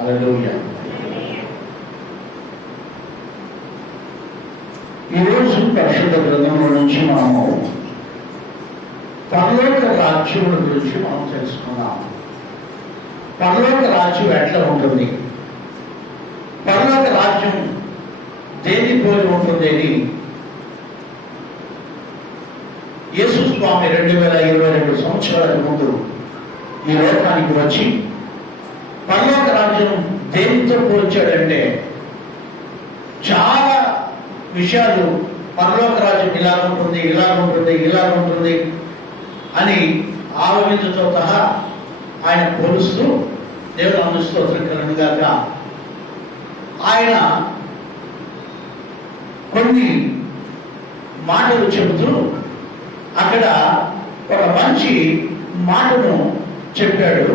హల్లెలూయా. ఈరోజు పరిశుద్ధ గ్రంథంలో నుంచి మనము పరలోక రాజ్యముల గురించి మనం తెలుసుకున్నాం. పరలోక రాజ్యం ఎట్లా ఉంటుంది, పరలోక రాజ్యం దేని పోలి ఉంటుంది అని యేసు స్వామి 2022 సంవత్సరాల ముందు ఈ లోకానికి వచ్చి పరలోక రాజ్యం దేనితో పోల్చాడంటే చాలా విషయాలు, పరలోక రాజ్యం ఇలా ఉంటుంది, ఇలా ఉంటుంది, ఇలా ఉంటుంది అని ఆలోచించతో సహా ఆయన పోలుస్తూ, దేవుని నామమునకు స్తోత్రం కలుగును గాక, ఆయన కొన్ని మాటలు చెబుతూ అక్కడ ఒక మంచి మాటను చెప్పాడు.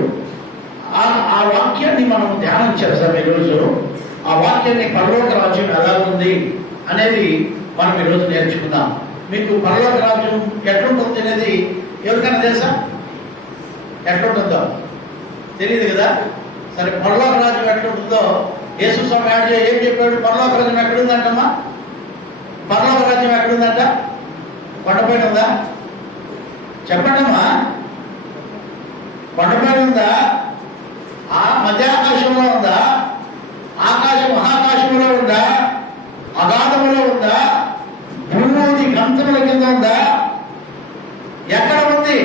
ఆ వాక్యాన్ని మనం ధ్యానం చేస్తాం ఈరోజు. ఆ వాక్యాన్ని పరలోక రాజ్యం ఎలా ఉంది అనేది మనం ఈరోజు నేర్చుకుందాం. మీకు పరలోక రాజ్యం ఎట్లుంటుంది అనేది ఎవరికైనా తెలుసా? ఎట్లుంటుందో తెలియదు కదా. సరే, పరలోక రాజ్యం ఎట్లుంటుందో యేసు స్వామి ఏం చెప్పాడు? పరలోక రాజ్యం ఎక్కడుందంటమ్మా? పరలోక రాజ్యం ఎక్కడుందంట? కొండపైన ఉందా? చెప్పండమ్మా. కొండపైన ఉందా? ఆ మధ్యాకాశంలో ఉందా? మహాకాశంలో ఉందా? అగాధములో ఉందా? భూమి గంతముల కింద ఉందా? ఎక్కడ ఉంది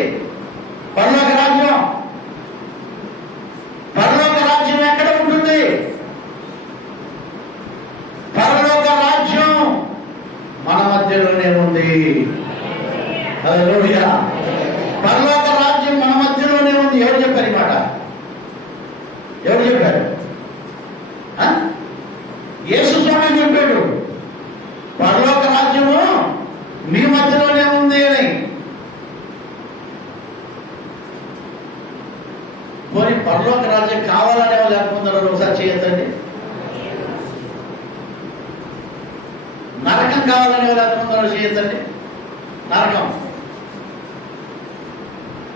పరలోక రాజ్యం? పరలోక రాజ్యం ఎక్కడ ఉంటుంది? పరలోక రాజ్యం మన మధ్యలోనే ఉంది. హల్లెలూయా. పరలోక రాజ్యం మన మధ్యలోనే ఉంది. ఎవరు చెప్పారు ఈ మాట? ఎవరు చెప్పారు? యేసు స్వామి చెప్పాడు, పరలోక రాజ్యము మీ మధ్యలోనే ఉంది అని. పోనీ పరలోక రాజ్యం కావాలనే వాళ్ళు అనుకుంటారు? ఒకసారి చేయొద్దండి. నరకం కావాలనే వాళ్ళు అనుకుంటారు? చేయొద్దండి. నరకం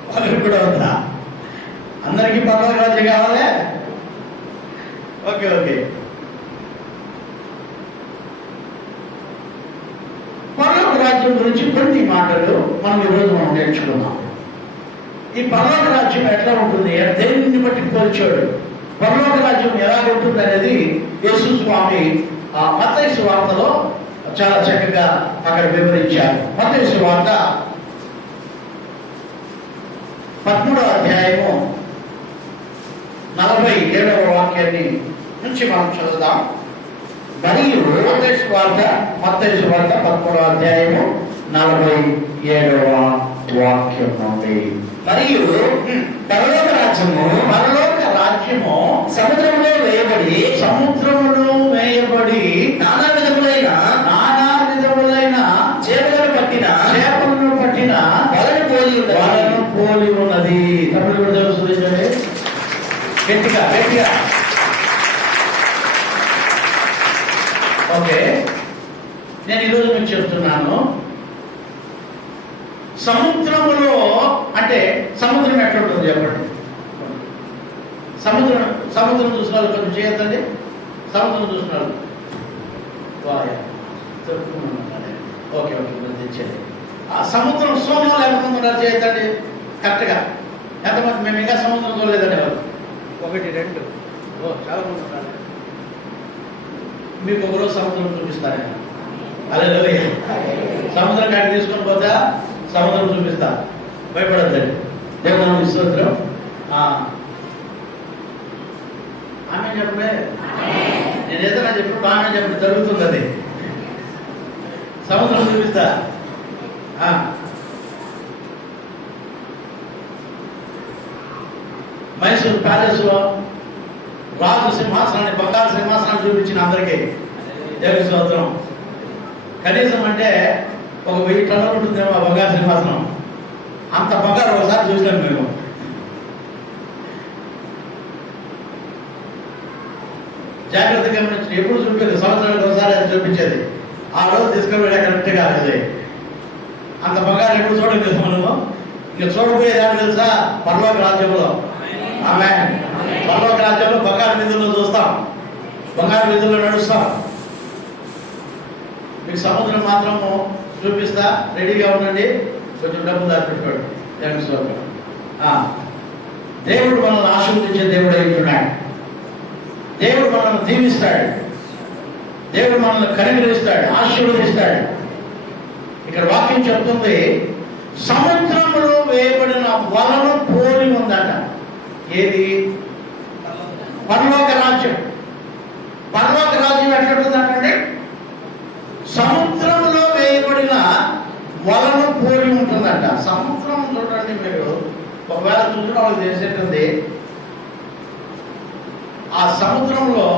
వాళ్ళకి కూడా ఉందా? అందరికీ పరలోక రాజ్యం కావాలి? Okay okay. పరలోక రాజ్యం గురించి కొన్ని మాటలు మనం ఈరోజు నేర్చుకున్నాం. ఈ పరలోక రాజ్యం ఎట్లా ఉంటుంది, దేనిని బట్టి పోల్చాడు, పరలోక రాజ్యం ఎలా ఉంటుంది అనేది యేసు స్వామి మత్తయి సువార్తలో చాలా చక్కగా అక్కడ వివరించారు. మత్తయి సువార్త 13వ అధ్యాయము 47వ వాక్యాన్ని నుంచి మనం చదువుదాం. మరియు మత్తయి సువార్త 13వ అధ్యాయము 47వ వాక్యం నుండి, మరియు పరలోక రాజ్యము సముద్రంలో వేయబడి నానా విధములైన చేపలను పట్టిన వలను పోలి ఉన్నది. తమిళ గట్టిగా ఓకే. నేను ఈరోజు మీకు చెప్తున్నాను, సముద్రములో అంటే సముద్రం ఎట్లా ఉంటుంది చెప్పండి. సముద్రం చూసిన వాళ్ళు కొంచెం చేయొద్దండి. సముద్రం చూసిన వాళ్ళు ఓకే ఓకే తెచ్చేది. ఆ సముద్రం సోమం లేకుండా చేయొద్దండి. కరెక్ట్గా ఎంతమంది? మేము ఇంకా సముద్రం చూడలేదండి. వాళ్ళు 1 2 చాలా మంది ఉన్నారు. మీకు ఒకరోజు సముద్రం చూపిస్తాను. హల్లెలూయా. సముద్రం కాడికి తీసుకొని పోతా సముద్రం చూపిస్తా, భయపడద్దండి. దేవుని స్తోత్రం. ఆమె చెప్పే నేను ఏదైనా చెప్పినప్పుడు ఆమె చెప్పి జరుగుతుంది. అది సముద్రం చూపిస్తా. మైసూర్ ప్యాలెస్ లో రాజు సింహాసనాన్ని, బంగారు సింహాసనాన్ని చూపించిన అందరికీ దేవుని స్తోత్రం. కనీసం అంటే ఒక 1000 టన్నులు ఉంటుందేమో ఆ బంగారు సింహాసనం. అంత బంగారు ఒకసారి చూసాం మేము. జాగ్రత్తగా ఎప్పుడు చూపేది, సంవత్సరానికి ఒకసారి అది చూపించేది. ఆ రోజు తీసుకుని కరెక్ట్గా అది అంత బంగారు ఎప్పుడు చూడలేదు మనము. ఇంకా చూడబోయేది ఏమో తెలుసా? పరలోక రాజ్యంలో. ఆమె పరలోక రాజ్యంలో బంగారు నిధులు బంగారు వీధుల్లో నడుస్తాం. మీకు సముద్రం మాత్రము చూపిస్తా, రెడీగా ఉండండి, కొంచెం డబ్బు దాచిపెట్టుకోండి. దేవుడు మనల్ని ఆశీర్వదించే దేవుడు అయిపోయినాడు. దేవుడు మనల్ని దీవిస్తాడు, దేవుడు మనల్ని కనికరిస్తాడు, ఆశీర్వదిస్తాడు. ఇక్కడ వాక్యం చెప్తుంది, సముద్రంలో వేయబడిన వలను పోలి ఉందట. ఏది? పరలోక రాజ్యం. పరలోక రాజ్యం ఎట్లుంటుందంటే సముద్రంలో వేయబడిన వలను పోలి ఉంటుందంట. సముద్రం చూడండి, మీరు ఒకవేళ చూసిన వాళ్ళకి తెలిసేటుంది. ఆ సముద్రంలో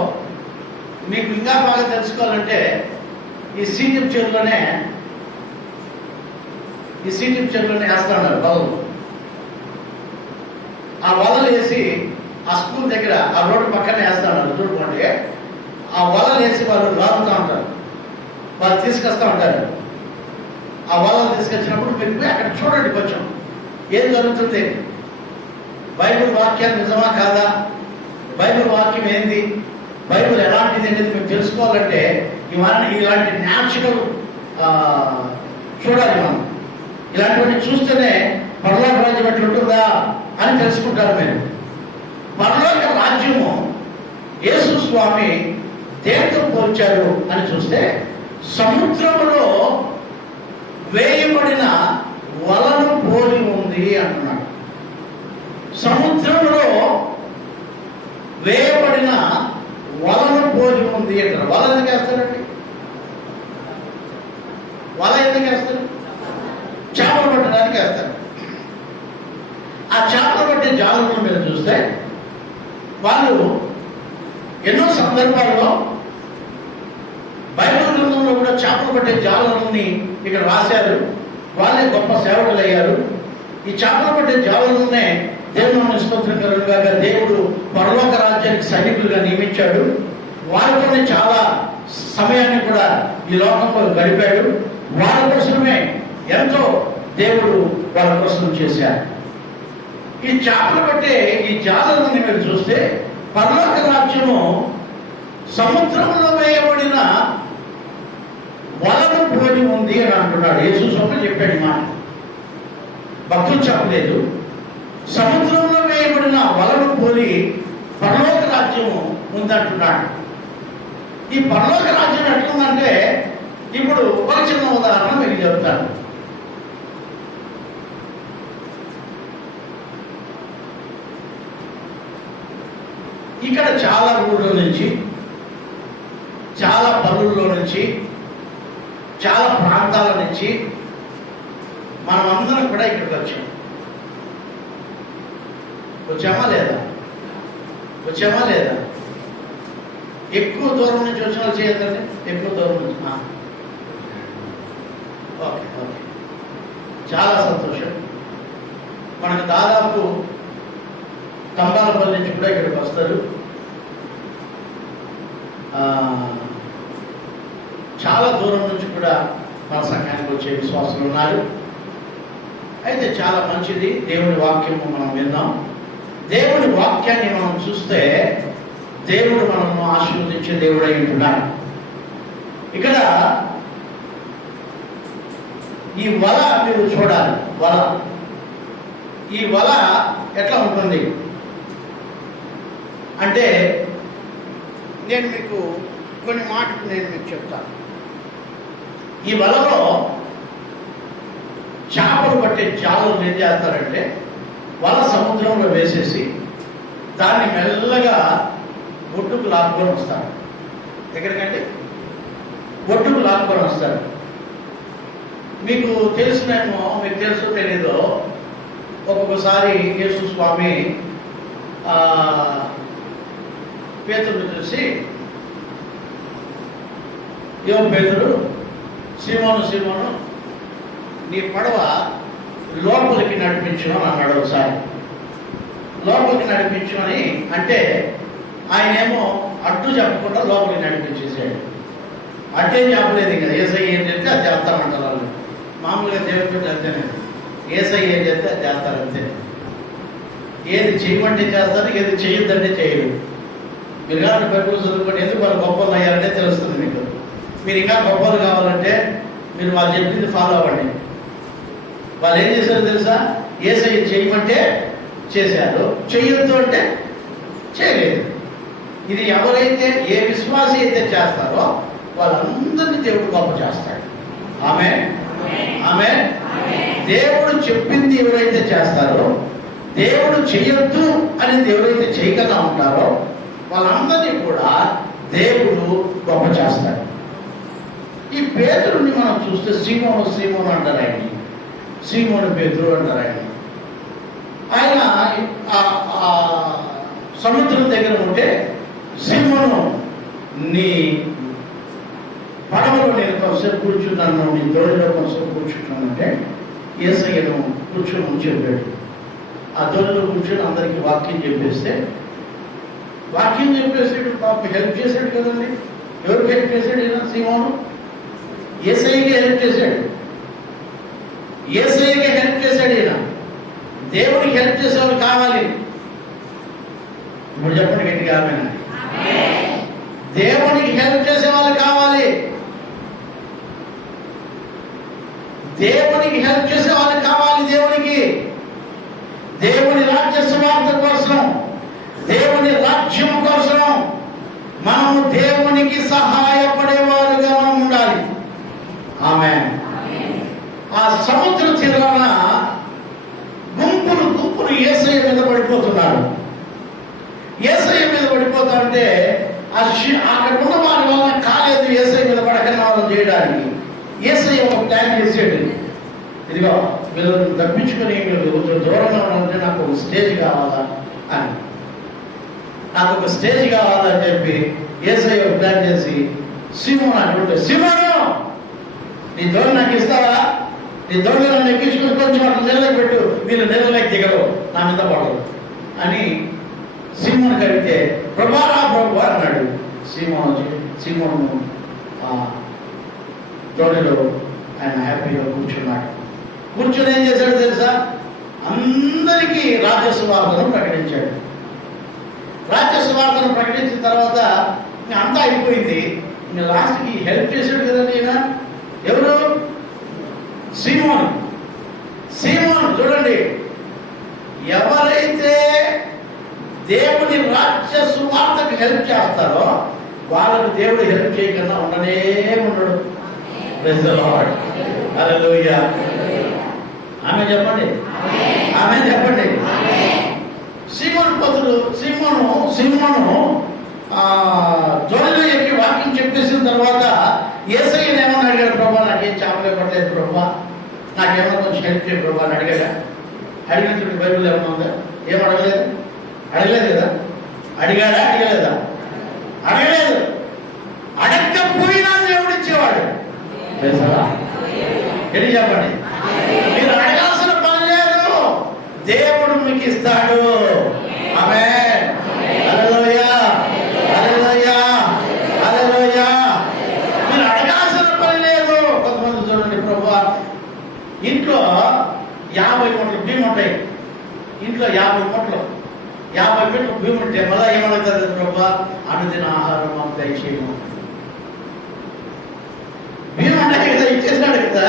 మీకు ఇంకా బాగా తెలుసుకోవాలంటే ఈ సీటిప్ చెరువులోనే వేస్తాడు వలలు. ఆ వలలు వేసి ఆ స్కూల్ దగ్గర ఆ రోడ్డు పక్కనే వేస్తాడు. చూడుకోండి, ఆ వలలు వేసి వాళ్ళు లాగుతూ ఉంటారు, వాళ్ళు తీసుకొస్తూ ఉంటారు. ఆ వలలు తీసుకొచ్చినప్పుడు మీరు అక్కడ చూడండి కొంచెం ఏం జరుగుతుంది. బైబిల్ వాక్యాలు నిజమా కాదా, బైబిల్ వాక్యం ఏంది, బైబిల్ ఎలాంటిది అనేది మీరు తెలుసుకోవాలంటే ఇలాంటి న్యాచురల్ చూడాలి. మనం ఇలాంటివన్నీ చూస్తేనే పరలోక రాజ్యం ఎట్లుంటుందా అని తెలుసుకుంటారు మీరు. పరలోక రాజ్యము యేసు స్వామి దేనితో పోల్చారు అని చూస్తే సముద్రంలో వేయబడిన వలను పోలి ఉంది అంటున్నాడు. సముద్రంలో వేయబడిన వలను పోలి ఉంది అంటారు. వల ఎందుకు వేస్తారండి? వల ఎందుకు వేస్తారు? చేపలు పట్టడానికి వేస్తారు. ఆ చేపలు పట్టే జాలను మీరు చూస్తే వాళ్ళు ఎన్నో సందర్భాల్లో బైబిల్ గ్రంథంలో కూడా చేపలు పట్టే జాలన్నీ ఇక్కడ రాశారు. వాళ్ళే గొప్ప సేవకులు అయ్యారు. ఈ చేపలు పట్టే జాలనే దేవుని స్తోత్రం కలుగుగాక దేవుడు పరలోక రాజ్యానికి సైనికులుగా నియమించాడు. వారితోనే చాలా సమయాన్ని కూడా ఈ లోకంలో గడిపాడు. వాళ్ళ కోసమే ఎంతో దేవుడు వాళ్ళ కోసం చేశారు. ఈ చేపలు పట్టే ఈ జాలను మీరు చూస్తే పరలోక రాజ్యము సముద్రంలో వేయబడిన వలను పోలి ఉంది అని అంటున్నాడు. యేసు స్వామి చెప్పాడు మాట, భక్తులు చెప్పలేదు. సముద్రంలో వేయబడిన వలను పోలి పరలోక రాజ్యము ఉందంటున్నాడు. ఈ పరలోక రాజ్యం ఎట్లుందంటే ఇప్పుడు ఒక చిన్న ఉదాహరణ మీకు చెప్తాను. ఇక్కడ చాలా ఊళ్ళ నుంచి, చాలా పనుల్లో నుంచి, చాలా ప్రాంతాల నుంచి మనమందరం కూడా ఇక్కడికి వచ్చాం. వచ్చామా లేదా? ఎక్కువ దూరం నుంచి వచ్చిన వాళ్ళు చేయొద్దండి. ఎక్కువ దూరం నుంచి ఓకే, చాలా సంతోషం. మనకు దాదాపు తంబాలపల్లి నుంచి కూడా ఇక్కడికి వస్తారు. చాలా దూరం నుంచి కూడా మన సంఘానికి వచ్చే విశ్వాసులు ఉన్నారు. అయితే చాలా మంచిది, దేవుని వాక్యము మనం విన్నాం. దేవుని వాక్యాన్ని మనం చూస్తే దేవుడు మనల్ని ఆశీర్వదించే దేవుడు అయి ఉంటున్నాడు. ఇక్కడ ఈ వల మీరు చూడాలి. ఈ వల ఎట్లా ఉంటుంది అంటే నేను మీకు కొన్ని మాటలు మీకు చెప్తాను. ఈ వలలో చేపలు పట్టే జాలను ఏం చేస్తారంటే వల సముద్రంలో వేసేసి దాన్ని మెల్లగా ఒడ్డుకు లాక్కొని వస్తారు. ఎక్కడికంటే ఒడ్డుకు లాక్కొని వస్తారు. మీకు తెలిసినేమో, మీకు తెలుసో తెలీదో, ఒక్కొక్కసారి యేసు స్వామి పేతురుని చూసి, ఏం పేతురు, సీమోను నీ పడవ లోపలికి నడిపించు అని అన్నాడు. ఒకసారి లోపలికి నడిపించు అని అంటే ఆయనేమో అడ్డు చెప్పకుండా లోపలికి నడిపించేసాడు. అడ్డేం చెప్పలేదు. ఇంకా ఏసై ఏం చెప్తే అది చేస్తామంటారు వాళ్ళు. మామూలుగా దేవుడి పెట్టి అంతేనే, ఏసై ఏం చెప్తే అది చేస్తారు అంతే. ఏది చేయమంటే చేస్తారు, ఏది చేయొద్దంటే చేయరు. మీరు కాబట్టి బైబిల్ చదువుకోండి, ఎందుకు వాళ్ళు గొప్పలు అయ్యారంటే తెలుస్తుంది మీకు. మీరు ఇంకా గొప్పలు కావాలంటే మీరు వాళ్ళు చెప్పింది ఫాలో అవ్వండి. వాళ్ళు ఏం చేశారో తెలుసా? యేసయ్య చేయమంటే చేశారు, చెయ్యొద్దు అంటే చేయలేదు. ఇది ఎవరైతే ఏ విశ్వాసి అయితే చేస్తారో వాళ్ళందరినీ దేవుడు గొప్ప చేస్తాడు. ఆమె ఆమె దేవుడు చెప్పింది ఎవరైతే చేస్తారో, దేవుడు చెయ్యొద్దు అనేది ఎవరైతే చేయకుండా ఉంటారో వాళ్ళందరినీ కూడా దేవుడు గొప్ప చేస్తాడు. ఈ పేతురుని మనం చూస్తే సీమోను అంటారు ఆయన్ని, సీమోను పేతురు అంటారు ఆయన్ని. ఆయన సముద్రం దగ్గర ఉంటే సీమోను, నీ పడవలో నేను కొంతసేపు కూర్చున్నాను, నీ దోణిలో కొంతసేపు కూర్చుంటానంటే యేసయ్యను కూర్చొని చెప్పాడు. ఆ దోణిలో కూర్చొని అందరికీ వాక్యం చెప్పేస్తే, వాక్యం చెప్పేసాడు, పాప హెల్ప్ చేశాడు కదండి. ఎవరికి హెల్ప్ చేశాడు ఈయన? సీమోను యేసయ్యకి హెల్ప్ చేశాడు. యేసయ్యకి హెల్ప్ చేశాడు ఈయన. దేవుడికి హెల్ప్ చేసేవాళ్ళు కావాలి. ఇప్పుడు చెప్పండి గట్టిగా ఆమేన్. దేవునికి హెల్ప్ చేసే వాళ్ళు కావాలి. దేవునికి హెల్ప్ చేసే వాళ్ళు కావాలి. దేవుని రాజ్య సువార్త కోసం, దేవుని రాజ్యం కోసం మనము దేవునికి సహాయపడేవారుగా మనం ఉండాలి. ఆమేన్. ఆ సముద్ర తీరాన గుంపులు యేసయ్య మీద పడిపోతున్నారు. యేసయ్య మీద పడిపోతా ఉంటే అక్కడ ఉన్న వారి వల్ల కాలేదు యేసయ్య మీద పడకన్న వాళ్ళని చేయడానికి. యేసయ్య ఒక ప్లాన్ చేసాడు. ఇదిగో వీళ్ళని తప్పించుకొని మీరు కొంచెం దూరంగా ఉంటే నాకు ఒక స్టేజ్ కావాలా అని, నాకు ఒక స్టేజ్ కావాలని చెప్పి యేసయ్య ఒక ప్లాన్ చేసి సీమోను అంటుంటే, సీమోను నీ దోణి నాకు ఇస్తావా? నీ దోణి నన్ను ఎక్కించుకొని కొంచెం అట్లా నీళ్ళకి పెట్టు, వీళ్ళు నీళ్ళకి దిగరు, నా మీద పడరు అని సీమోను కడిగితే, ప్రభా అన్నాడు. సీమోను దోణిలో ఆయన హ్యాపీగా కూర్చున్నాడు. కూర్చొని ఏం చేశాడు తెలుసా? అందరికీ రాజ్య సువార్తను ప్రకటించాడు. రాజ్య సువార్తను ప్రకటించిన తర్వాత అంతా అయిపోయింది. ఇంకా లాస్ట్కి హెల్ప్ చేశాడు కదండి ఈయన. ఎవరు? సీమోను చూడండి, ఎవరైతే దేవుని రాజ్య సువార్తకు హెల్ప్ చేస్తారో వాళ్ళకు దేవుడు హెల్ప్ చేయకుండా ఉండనే ఉండడు. Praise the lord. Hallelujah. Amen చెప్పండి. ఆమేన్ చెప్పండి. సీమోను జోలిలో ఎక్కి వాక్యం చెప్పేసిన తర్వాత యేసయ్యను ఏమని అడిగాడు? ప్రభా నాకేం చేపలే పడలేదు ప్రభా, నాకేమన్నా కొంచెం హెల్ప్ చేయ ప్రభా అని అడిగాడా? అడిగినటువంటి బైబిల్ ఏమన్నా ఉందా? ఏం అడగలేదు కదా. అడిగాడా? అడగలేదు. అడగకపోయినా దేవుడు ఇచ్చేవాడు. ఎన్ని చెప్పండి. మీరు అడగాల్సిన పని లేదు, దేవుడు మీకు ఇస్తాడు. ఆమేన్. హల్లెలూయా. హల్లెలూయా. హల్లెలూయా. మీరు అడగాల్సిన పని లేదు. కొంతమంది చూడండి, ప్రభువా ఇంట్లో 50 మూటలు బియ్యం ఉంటాయి. ఇంట్లో 50 మూటలు బియ్యం ఉంటే మళ్ళీ ఏమడుగుతుంది? ప్రభువా అనుదిన ఆహారం మాకు దయచేయము. బియ్యం అంటే కదా ఇచ్చేసినాడు కదా.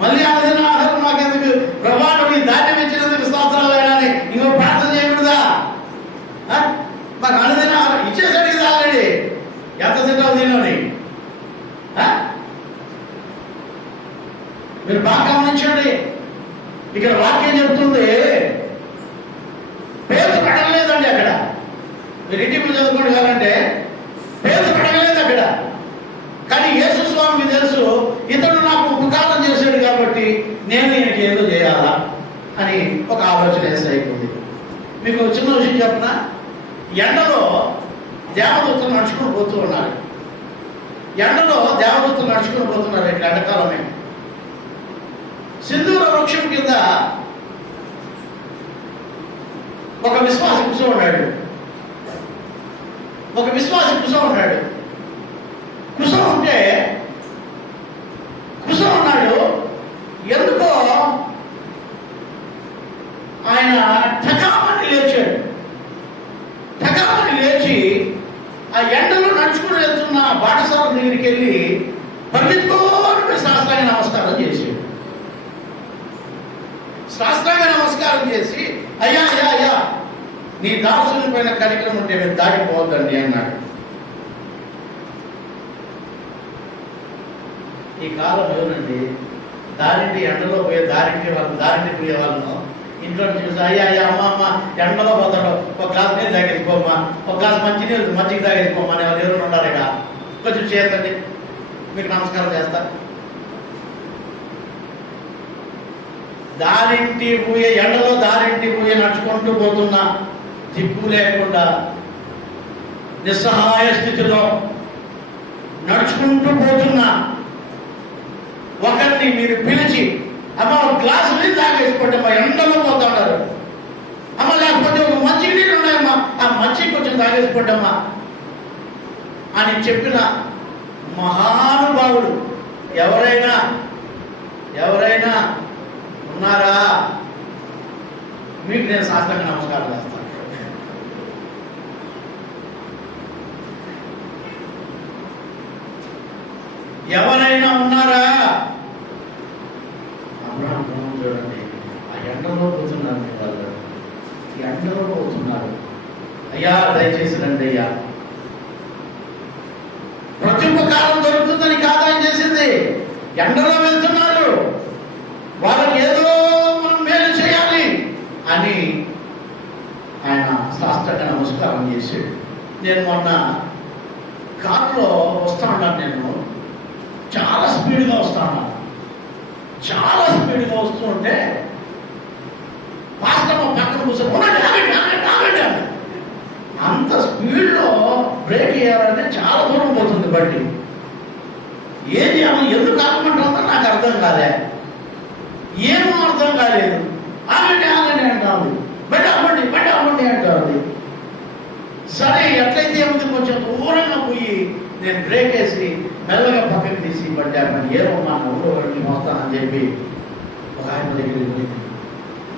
మళ్ళీ అనుదిన ఆహారం మాకెందుకు ప్రభా, నువ్వు ఈ ధాన్యం ఇచ్చినందుకు స్తోత్రాలు అని ఇంకో ప్రార్థన చేయకూడదా? మాకు అనుదిన ఆహారం ఇచ్చేసాడు కదా ఆల్రెడీ. ఎంత తింటావు దీనిలోని? మీరు బాగా గమనించండి. ఇక్కడ వాక్యం చెప్తుంది, పేతురు అడగలేదండి అక్కడ. మీరు ఇంటికి చదువుకోండి కావాలంటే పేతురు అడగలేదు అక్కడ. కానీ యేసు స్వామికి తెలుసు, ఇతడు నాకు ఉపకారం చేశాడు కాబట్టి నేను ఈయనకి ఏదో చేయాలా అని ఒక ఆలోచన వేసి అయిపోయింది. మీకు చిన్న విషయం చెప్పనా? ఎండలో దేవదూతలు నడుచుకుని పోతూ ఉన్నారు. ఇక్కడ ఎండాకాలమే. సింధూర వృక్షం కింద ఒక విశ్వాసి కూర్చో ఉన్నాడు. కూర్చో ఉన్నాడు. ఎందుకో ఆయన ఠకామని లేచాడు. లేచి ఆ ఎండలో నడుచుకుని వెళ్తున్న బాటసాల దగ్గరికి వెళ్ళి పరిగెత్తుకోని శాస్త్రాంగ నమస్కారం చేసాడు. శాస్త్రాంగ నమస్కారం చేసి, అయ్యా అయ్యా అయ్యా, నీ దాసుని పైన కనికరం ఉంటే మీరు దాటిపోవద్దండి అన్నాడు. ఈ కాలం ఏమనండి, దారింటి ఎండలో పోయే దారింటి పోయే వాళ్ళను ఇంట్లో చూసి, అయ్యా అయ్యా అమ్మ అమ్మ ఎండలో పోతాడు, ఒక గ్లాస్ నీళ్ళు తాగేసుకోమ్మా, ఒక గ్లాస్ మజ్జిగ తాగేసుకోమ్మా అని వాళ్ళు ఎవరు ఉన్నారు ఇక, కొంచెం చేతండి మీకు నమస్కారం చేస్తా. ఎండలో దారింటి పోయే నడుచుకుంటూ పోతున్నా, దిక్కు లేకుండా నిస్సహాయ స్థితిలో నడుచుకుంటూ పోతున్నా ఒకరిని మీరు పిలిచి, అమ్మ ఒక గ్లాసు నీళ్ళు తాగేసుకోండి అమ్మా, ఎండలో పోతా ఉన్నారు అమ్మ, లేకపోతే ఒక మంచిగా నీళ్ళు ఉన్నాయమ్మా, ఆ మంచిగా కొంచెం తాగేసుకోండి అమ్మా అని చెప్పిన మహానుభావుడు ఎవరైనా ఉన్నారా? మీకు నేను శాస్త్రంగా నమస్కారం చేస్తాను. ఎవరైనా ఉన్నారా? చూడండి, ఆ ఎండలో పోతున్నారు, మీ వాళ్ళు ఎండలో పోతున్నారు. అయ్యా దయచేసి రండి అయ్యా. ప్రత్యుపకారం దొరుకుతుందని కాదని చేసింది, ఎండలో వెళ్తున్నారు, వాళ్ళకి ఏదో మనం మేలు చేయాలి అని ఆయన శాస్త్రంగా నమస్కారం చేశాడు. నేను మొన్న కారులో వస్తా ఉన్నాను, నేను చాలా స్పీడ్గా వస్తూ ఉంటే పాస్టమ్మ పక్కన కూర్చొని అంత స్పీడ్లో బ్రేక్ వేయాలంటే చాలా దూరం పోతుంది బండి. ఏది ఎందుకు ఆగమంటుందో నాకు అర్థం కాలే, ఏమో అర్థం కాలేదు. ఆగండి అంటారు, బయట అవ్వండి అంటారు. సరే ఎట్లయితే ఏముంది, కొంచెం దూరంగా పోయి నేను బ్రేక్ వేసి మెల్లగా పక్కకి తీసి బండి ఆపండి, ఏమమ్మా ఊళ్ళో వెళ్ళి వస్తానని చెప్పి ఒక ఆయన దగ్గరికి పోయింది.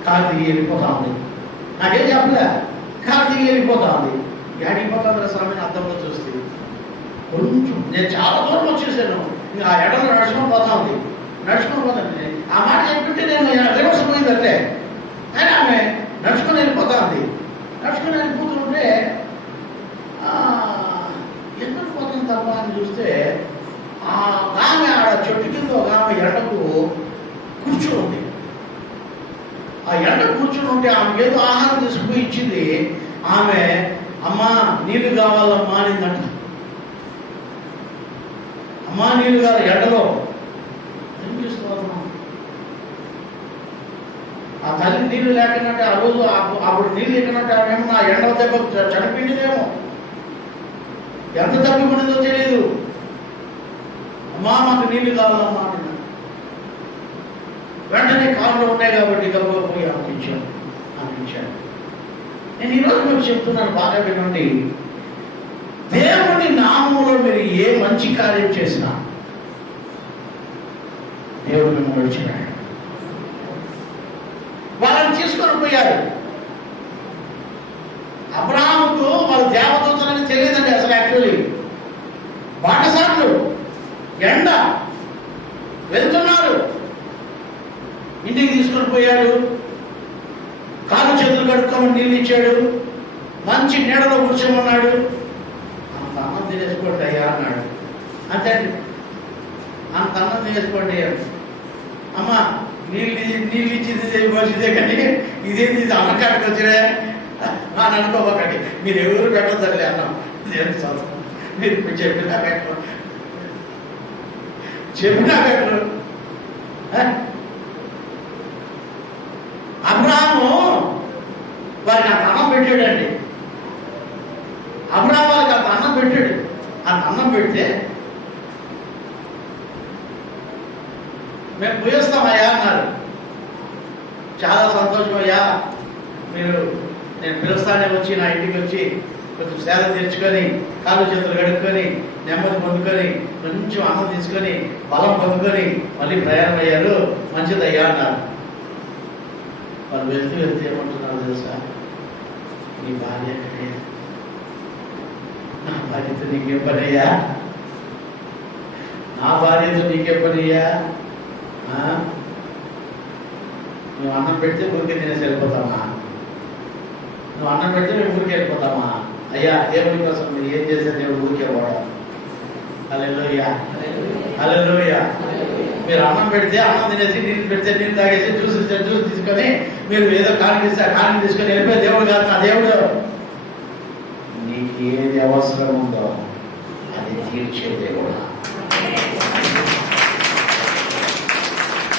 కారు దిగి వెళ్ళిపోతా ఉంది, నాకేం చెప్పలే, కారు దిగి వెళ్ళిపోతా ఉంది. ఏడిపోతా స్వామిని అర్థంలో చూస్తే కొంచెం నేను చాలా దూరం వచ్చేసాను, ఇంకా ఆ ఎడలో నడుచుకొని పోతుంది. ఆ మాట చెప్తుంటే నేను రివర్స్ పోయిందంటే, కానీ ఆమె నడుచుకొని వెళ్ళిపోతుంది. వెళ్ళిపోతుంటే ఎందుకు పోతుంది తప్ప అని చూస్తే, ఆమె ఆడ చెట్టు కింద ఒక ఆమె ఎండకు కూర్చుని ఉంది. ఆ ఎండ కూర్చుని ఉంటే ఆమె ఏదో ఆహారం తీసుకుపోయి ఇచ్చింది. ఆమె అమ్మా నీళ్లు కావాలమ్మా అనిందంట. అమ్మా నీళ్లు కాదు, ఎండలో ఏం చేసుకోవాలమ్మా? ఆ తల్లి నీళ్లు లేకున్నట్టే ఆ రోజు అప్పుడు నీళ్ళు లేకున్నట్టే ఆమెమో నా ఎండ దెబ్బ చనిపించిందేమో, ఎంత తప్పిపడిందో తెలియదు. అమ్మా మాకు నీళ్లు కావాలమ్మా అంటున్నా. వెంటనే కారులో ఉన్నాయి కాబట్టి గబగబా పోయి అనిపించాను. నేను ఈరోజు మీకు చెప్తున్నాను, బాగా వినండి. దేవుని నామములో మీరు ఏ మంచి కార్యం చేసినా దేవుడు మిమ్మల్ని విడిచిపెట్టాడు. వాళ్ళని తీసుకొని పోయారు. అబ్రహాముకు వాళ్ళ దేవదూతలని తెలియదండి అసలు. యాక్చువల్లీ బాటసార్లు ఎండ వెళ్తున్నారు, ఇంటికి తీసుకొని పోయాడు. కాలు చేతులు కడుక్కోమని నీళ్ళు ఇచ్చాడు, మంచి నీడలో కూర్చోమన్నాడు. అంత అన్నం తినేసుకోండి అయ్యా అన్నాడు. అంతే, అంత అన్నం తినేసుకోండి. అమ్మ నీళ్ళు ఇచ్చింది మంచిదే, కానీ ఇదేంటి ఇది అన్నకాడికి వచ్చినా అని అనుకోబోకండి. మీరు ఎవరు పెట్టద్దండి అన్నాం. నేను చదువు మీరు చెప్పినా పెట్టరు. అబ్రాహాము వారికి అంత అన్నం పెట్టాడండి. అబ్రాహాం వారికి అంత అన్నం పెట్టాడు. అంత అన్నం పెడితే మేము పోయేస్తామయ్యా అన్నారు. చాలా సంతోషం అయ్యా, నేను పిలుస్తానే వచ్చి నా ఇంటికి వచ్చి కొంచెం సేద తీర్చుకొని, కాళ్ళు చేతులు కడుక్కొని, నెమ్మది పొందుకొని, కొంచెం అన్నం తీసుకొని, బలం పొందుకొని మళ్ళీ ప్రయాణం అయ్యారు. మంచిదయ్యా అన్నారు. వాళ్ళు వెళ్తూ ఏమంటున్నారు తెలుసా? నీ భార్య ఎక్కడే? నా భార్యతో నీకేం పనయ్యా? నా భార్యతో నీకేం పనయ్యా? నువ్వు అన్నం పెడితే ఊరికే తినేసి వెళ్ళిపోతామా? నువ్వు అన్నం పెడితే మేము ఊరికి వెళ్ళిపోతామా? అయ్యా దేవుడి కోసం మీరు ఏం చేస్తే దేవుడు ఊరికే పోవడం. హల్లెలూయా, హల్లెలూయా. మీరు అన్నం పెడితే అన్నం తినేసి, నీళ్ళు పెడితే నీళ్ళు తాగేసి, జ్యూస్ ఇస్తే జ్యూస్ తీసుకొని, మీరు ఏదో కానికిస్తే కానికి తీసుకొని వెళ్ళిపోయి దేవుడు కాదు నా దేవుడు. నీకు ఏది అవసరం ఉందో అది తీర్చే దేవుడు.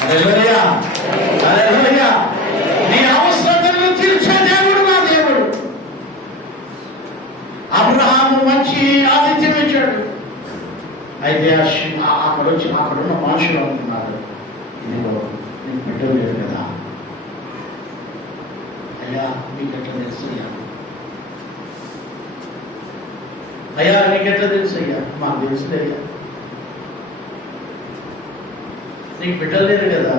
హల్లెలూయా, హల్లెలూయా. నీ అవసరతను తీర్చే దేవుడు నా దేవుడు. అబ్రహాము మంచి ఆతిథ్యం ఇచ్చాడు. అయితే అక్కడున్న మనుషులు అంటున్నారు, ఇదిగో నీకు బిడ్డలు లేరు కదా. అయ్యా నీకెట్లా తెలుసు అయ్యా? అయ్యా నీకెట్లా తెలుసు అయ్యా? మాకు తెలుసులే అయ్యా. నీకు బిడ్డలు లేరు కదా.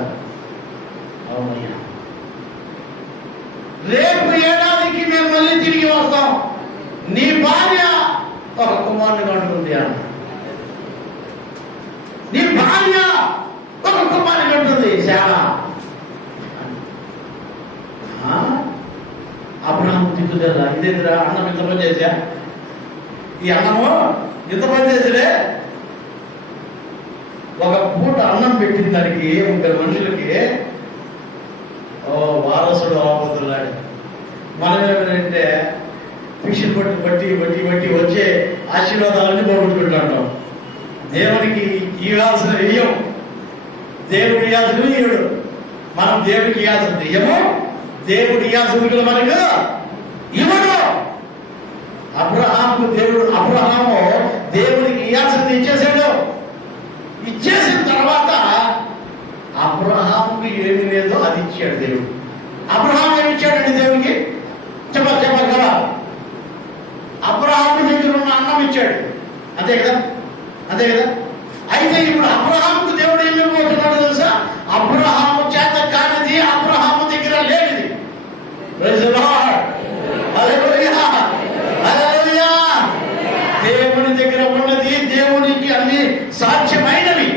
అవునయ్యా, రేపు ఏడాదికి మేము మళ్ళీ తిరిగి వస్తాం. నీ భార్య ఒక కుమారుని కంటుంది అన్న. నీ భార్య ఒక కుమారుని కంటుంది శారా. అబ్రహాము దిక్కుదేరా, ఇదేదిరా అన్నం ఇంత పని చేశా, ఈ అన్నము ఇంత పని చేసిరే. ఒక పూట అన్నం పెట్టిన దానికి ముగ్గురు మనుషులకి వారసుడు అవబోతున్నాడు. మనం ఏమంటే ఫిషన్ బట్టి వచ్చే ఆశీర్వాదాలన్నీ పోగొట్టుకుంటాం. దేవునికి ఇవ్వాల్సిన ఇయ్యం, దేవుడు ఇవ్వాల్సిన ఇయ్యడు. మనం దేవుడికి ఇవ్వాల్సింది ఇయ్యము, దేవుడు ఇవ్వాల్సింది మనకు ఇవ్వడు. అబ్రహాము దేవుడికి ఇవ్వాల్సింది ఇచ్చేసాడు. ఇచ్చేసిన తర్వాత అబ్రహాముకి ఏమి లేదో అది ఇచ్చాడు దేవుడు. అబ్రహాం ఏమి ఇచ్చాడండి దేవుడికి? చెప్పాలి కదా. అబ్రహాము దగ్గర ఉన్న అన్నం ఇచ్చాడు, అంతే కదా, అంతే కదా. అయితే ఇప్పుడు అబ్రహాముకు దేవుడు ఏమి ఇవ్వబోతున్నాడు తెలుసా? అబ్రహాము చేత కానిది, అబ్రహాము దగ్గర లేనిది. ప్రైజ్ ది లార్డ్, హల్లెలూయా, హల్లెలూయా. దేవుని దగ్గర ఉన్నది, దేవునికి అన్ని సాధ్యమైనవి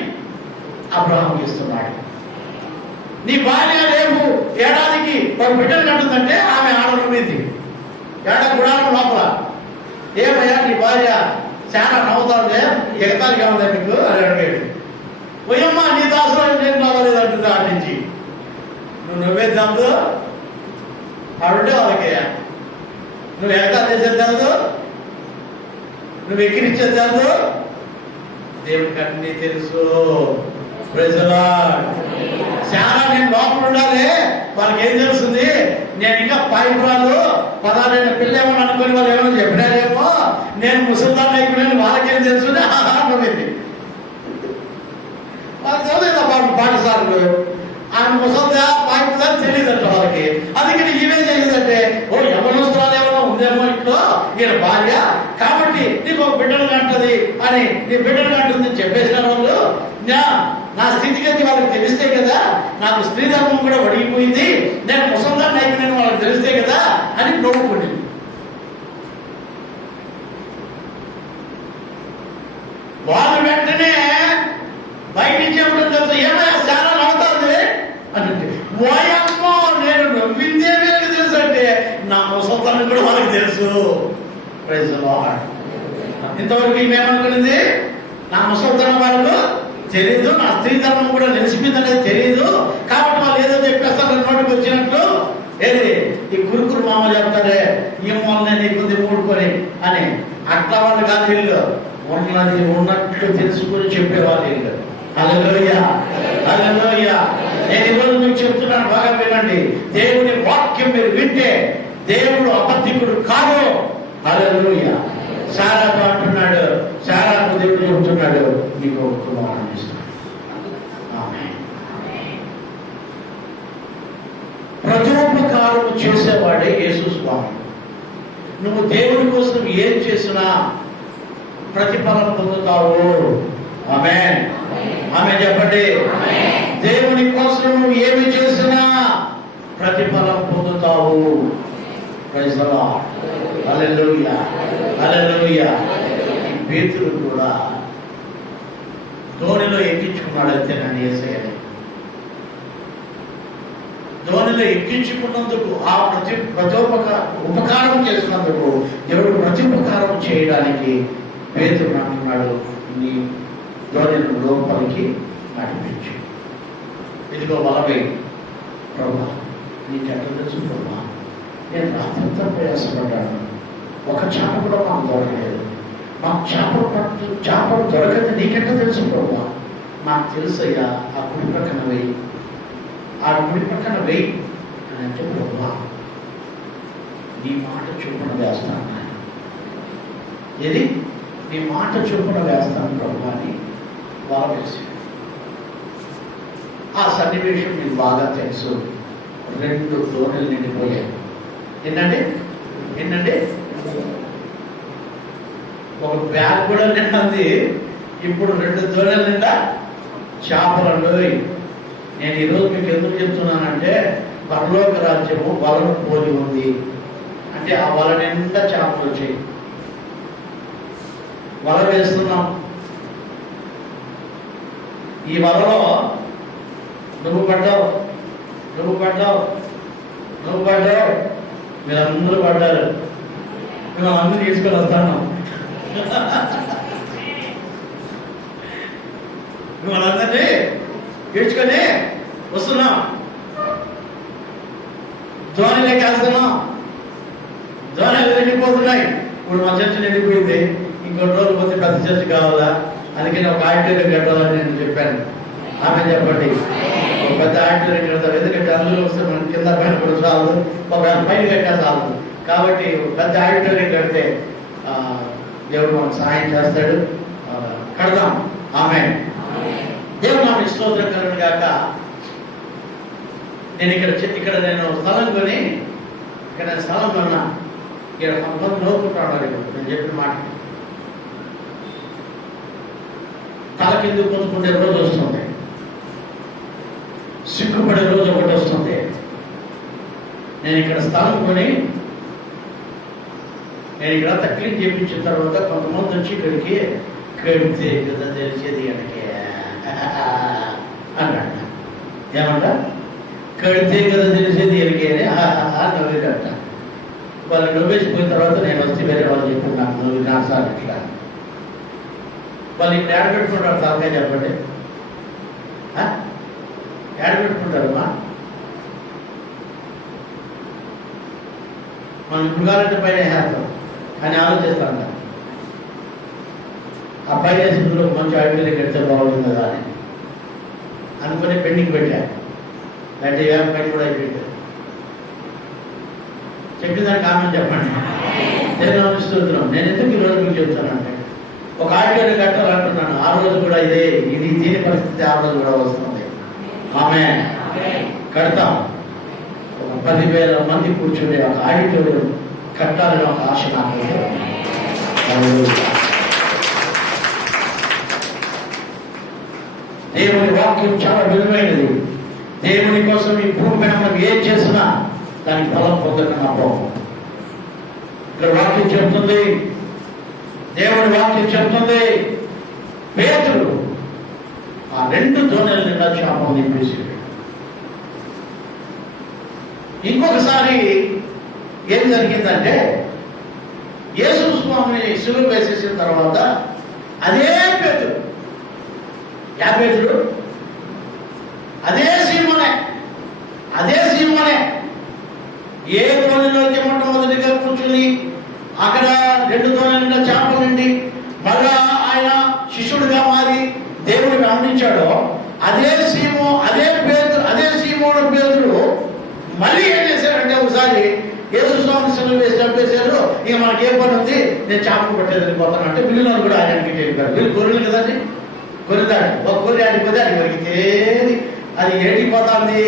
అబ్రహాముకి ఇస్తున్నాడు. నీ భార్య రేపు ఏడాదికి ఒక బిడ్డలు కంటుందంటే ఆమె ఆడలు మీది గుడారం లోపల. ఏమయ్యా నీ భార్య చాలా నవ్వుతాందే, ఎగతాలిగా ఉందా నీకు అని అడిగాడు. పోయమ్మా నీ దాసులో నేను నవ్వలేదు అంటుంది. ఆడి నుంచి నువ్వే దాంతో ఆడుంటే వాళ్ళకయ్యా, నువ్వు ఎగతాలు చేసేది కాదు, నువ్వు ఎక్కిరించేది కాదు. దేవుడికి అన్నీ తెలుసు. Praise the Lord. చాలా నేను లోపల ఉండాలి, వాళ్ళకి ఏం తెలుస్తుంది? నేను ఇంకా పైపురాలు 16 పిల్లేమో అనుకుని వాళ్ళు ఏమైనా చెప్పినారేమో, నేను ముసల్దాన్ని అయిపోయిన వాళ్ళకేం తెలుసు అనుకుంది. వాళ్ళకి తెలియదు పాఠశాలలు ఆమె ముసల్దా పైపుదా తెలియదంట వాళ్ళకి. అందుకని ఇవే తెలియదంటే ఓ యవనస్తురాలు ఏమైనా ఉందేమో ఇంట్లో ఈయన భార్య కాబట్టి నీకు ఒక బిడ్డలు కంటది అని, నీ బిడ్డలు కంటుందని చెప్పేసిన వాళ్ళు. నా స్థితిగతి వాళ్ళకి తెలిస్తే కదా, నాకు స్త్రీ ధర్మం కూడా వడిగిపోయింది, నేను ముసల్దాన్ని అయిపోయిన వాళ్ళకి తెలిస్తే కదా అని నవ్వుకుంది. వాళ్ళు వెంటనే బయట నుంచి ఏమిటో తెలుసు, ఏమైనా చాలా నవ్వుతుంది అంటే, ఓయమ్మో నేను నవ్విందే వీళ్ళకి తెలుసు అంటే నా ముసల్దాన్ని కూడా వాళ్ళకి తెలుసు. Praise the Lord. ఇంతవరకు ఏమనుకున్నది? నా ముసల్దానం వాళ్ళకు తెలియదు, నా స్త్రీ ధర్మం కూడా నిలిచిపోయిందనేది తెలియదు. కాబట్టి వాళ్ళు ఏదో చెప్పేస్తారు నోటికి వచ్చినట్లు. ఏది ఈ కురుకురు మామ చెప్తారే ఈ మొన్న నీకుంది మూడుకొని అని, అట్లా వాళ్ళు కాదు వీళ్ళు. ఉన్నది ఉన్నట్లు తెలుసుకుని చెప్పేవాళ్ళు వీళ్ళు. హల్లెలూయా, హల్లెలూయా. నేను ఈరోజు మీకు చెప్తున్నాను, బాగా వినండి. దేవుని వాక్యం మీరు వింటే దేవుడు అబద్ధికుడు కాదు. హల్లెలూయా. శారాకు అంటున్నాడు, శారాకు దేవుడు చెబుతున్నాడు, నీకు కుమారుని ఇస్తాడు. ఆమేన్. ప్రజోపకారం చేసేవాడే యేసు స్వామి. నువ్వు దేవుడి కోసం ఏం చేసినా ప్రతిఫలం పొందుతావు. ఆమేన్, ఆమేన్ చెప్పండి. దేవుని కోసం నువ్వు ఏమి చేసినా ప్రతిఫలం పొందుతావు. Praise the lord. Hallelujah, hallelujah. పేతురు కూడా ధోనిలో ఎక్కించుకున్నాడంతే నన్ను యేసయ్యని. ధోనిలో ఎక్కించుకున్నందుకు ఆ ఉపకారం చేసినందుకు దేవుడు ప్రత్యుపకారం చేయడానికి పేతురు అంటున్నాడు, నీ ధోనిని లోపలికి నడిపించు. ఇదిగో వలవై ప్రభా, నీకెట్లా తెలుసు ప్రభా, నేను రాత్రంతా ప్రయాసపడ్డాను, ఒక చేప కూడా మాకు దొరకలేదు, మాకు చేపలు దొరకదు, నీకెట్లా తెలుసు ప్రభా? మాకు తెలుసయ్యా, ఆ కుడి ప్రక్కన వెయ్యి, ఆ కుడి ప్రక్కన వెయ్యి అని అంటే, ప్రభా నీ మాట చొప్పున వేస్తాను నాయన, ఇది నీ మాట చొప్పున వేస్తాను ప్రభా అని వల వేసి. ఆ సన్నివేశం మీకు బాగా తెలుసు. 2 ధోనిలు నిండిపోయాయి. ఏంటంటే ఒక బ్యాగ్ కూడా నిండింది, ఇప్పుడు 2 ధోనిల నిండా చేపలు. నేను ఈరోజు మీకు ఎందుకు చెప్తున్నానంటే, పరలోక రాజ్యము వలను పోలి ఉంది అంటే ఆ వల నిండా చేపలు వచ్చాయి. వల వేస్తున్నాం, ఈ వలలో నువ్వు పడ్డావు, మీరందరూ పడ్డారు, మేము అందరూ తీసుకొని వస్తాను, మిమ్మల్ని అందరినీ తీర్చుకొని వస్తున్నాం, ధోనిలోకి వేస్తున్నాం, ధోనిలు నిండిపోతున్నాయి. ఇప్పుడు మా చర్చ నిండిపోయింది, ఇంకొన్ని రోజులు పోతే పెద్ద చర్చ కావాలా, అందుకని ఒక ఆడిటోరియం కట్టాలని నేను చెప్పాను. ఆమె చెప్పండి, ఒక పెద్ద ఆడిటోరియం కడతారు, ఎందుకంటే అందులో వస్తే మనం కింద పైన కూడా చాలదు, ఒక పైన కట్టా చాలదు. కాబట్టి పెద్ద ఆడిటోరియం కడితే దేవుడు మనకు సహాయం చేస్తాడు, కడదాం. ఆమె దేవుడు నాకు స్తోత్రం కలుగును గాక. నేను ఇక్కడ నేను స్థలం కొని స్థలం కొన్నా, ఇక్కడ కొంతమంది నోకుంటాడు. ఇప్పుడు నేను చెప్పిన మాట తల కింద పొందుకునే రోజు వస్తుంది, సిగ్గుపడే రోజు ఒకటి వస్తుంది. నేను ఇక్కడ స్థలం కొని నేను ఇక్కడ క్లీన్ చేయించిన తర్వాత కొంతమంది వచ్చి ఇక్కడికి కడితే కదా తెలిసేది వెనకే అన్నాడు. ఏమంట? కడితే కదా తెలిసేది వెనకే అని నవ్వేదంట. వాళ్ళు నవ్వేసిపోయిన తర్వాత నేను వస్తే వేరే వాళ్ళు చెప్పుకున్నాను, నువ్వు నాసాలు ఇట్లా. వాళ్ళు ఇప్పుడు యాడ్ పెట్టుకుంటారు, తలకాయ చెప్పండి, యాడ్ పెట్టుకుంటారు. మనం ఇప్పుడు కావాలంటే పైన వేస్తాం అని ఆలోచిస్తాం. ఆ పైన వేసిందులో మంచి ఆడిటోరియం కడితే బాగుంటుంది కదా అని అనుకుని పెండింగ్ పెట్టా. అంటే పైన కూడా అయిపోయింది. చెప్పిన దానికి కామెంట్ చెప్పండి. నేను అనుస్తున్నాం. నేను ఎందుకు ఈరోజు మీకు చెప్తానంటే, ఒక ఆడిటోరియం కట్టాలంటున్నాను, ఆ రోజు కూడా దీని పరిస్థితి ఆ రోజు కూడా వస్తుంది. ఆమె కడతాం. ఒక 10,000 మంది కూర్చునే ఒక ఆడిటోరియం కట్టాలని ఒక ఆశ నాకు. దేవుని వాక్యం చాలా విలువైనది. దేవుని కోసం ఈ భూమి పైన మనం ఏం చేసినా దానికి ఫలం పొందకుండా పోవు. ఇక్కడ వాక్యం చెప్తుంది, దేవుని వాక్యం చెప్తుంది, పేతురు ఆ 2 ధోనిల నిండా చేపలు నింపేసాడు. ఇంకొకసారి ఏం జరిగిందంటే, యేసు స్వామిని సిలువ వేసేసిన తర్వాత అదే పేతురు, అదే సీమోనే ఏ ధోనిలోకి మొట్టమొదటిగా కూర్చుని అక్కడ 2 ధోనిల నిండా చేపలు నిండి మళ్ళా ఆయన శిష్యుడిగా మారి దేవుడు గమనించాడో, అదే సీమోను పేతురు మళ్ళీ ఏం చేశారంటే, ఒకసారి యేసు స్వామి సిలువ వేసి చంపేశారు, ఇక మనకి ఏ పని ఉంది, నేను చేపలు పట్టేదని పోతాను అంటే వీళ్ళు కూడా ఆయనకి తెలిపారు. వీళ్ళు గొర్రెలు కదండి, గొర్రెదాడి ఒక గొర్రె ఆడిపోతే అది వరికితేది, అది ఏడిపోతుంది,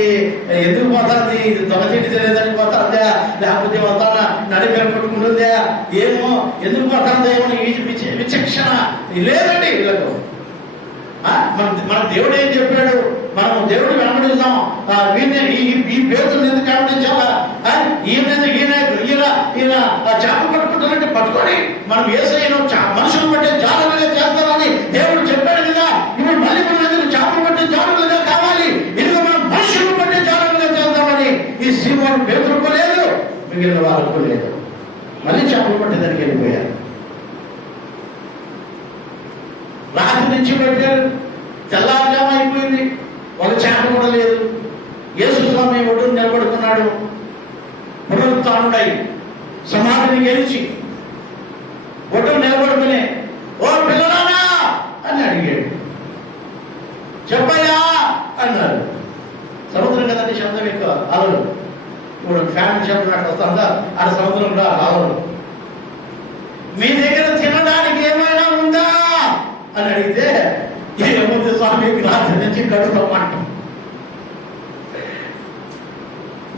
ఎందుకు పోతుంది, ఇది దొంగతిండి తెలియదని పోతుందా, లేకపోతే పోతానా నడిపేరు కొట్టుకుంటుందా, ఏమో ఎందుకు పోతుందో ఏమో విచక్షణ లేదండి వీళ్ళకు. మన దేవుడు ఏం చెప్పాడు, మనం దేవుడు వెంబడిస్తాం, ఈ పేతులను ఎందుకు వెంబడించాలా, ఈయన చేప పట్టుకుంటానంటే పట్టుకొని మనం యేసయ్యను మనుషులు బట్టే చాలా మిగిలిన వాళ్ళకు లేదు. మళ్ళీ చేపలు పట్టేదానికి వెళ్ళిపోయారు. రాత్రి నుంచి పెట్టారు, తెల్లారుజామ అయిపోయింది, ఒక చేప కూడా లేదు. యేసు స్వామి ఒడ్డున నిలబడుకున్నాడు. పునరుత్థానుడై సమాధిని గెలిచి ఒడ్డున నిలబడుకుని, ఓ పిల్లలారా అని అడిగాడు. చెప్పయ్యా అన్నారు. సముద్రం కదండి, శబ్దం ఎక్కువ, అలలు. ఇప్పుడు ఫ్యాన్ శబ్దం అట్లా వస్తుందా, అక్కడ సముద్రం కూడా అలలు. మీ దగ్గర తినడానికి ఏమైనా ఉందా అని అడిగితే, ఏముంది స్వామి, రాత్రి నుంచి కడుపుమంట.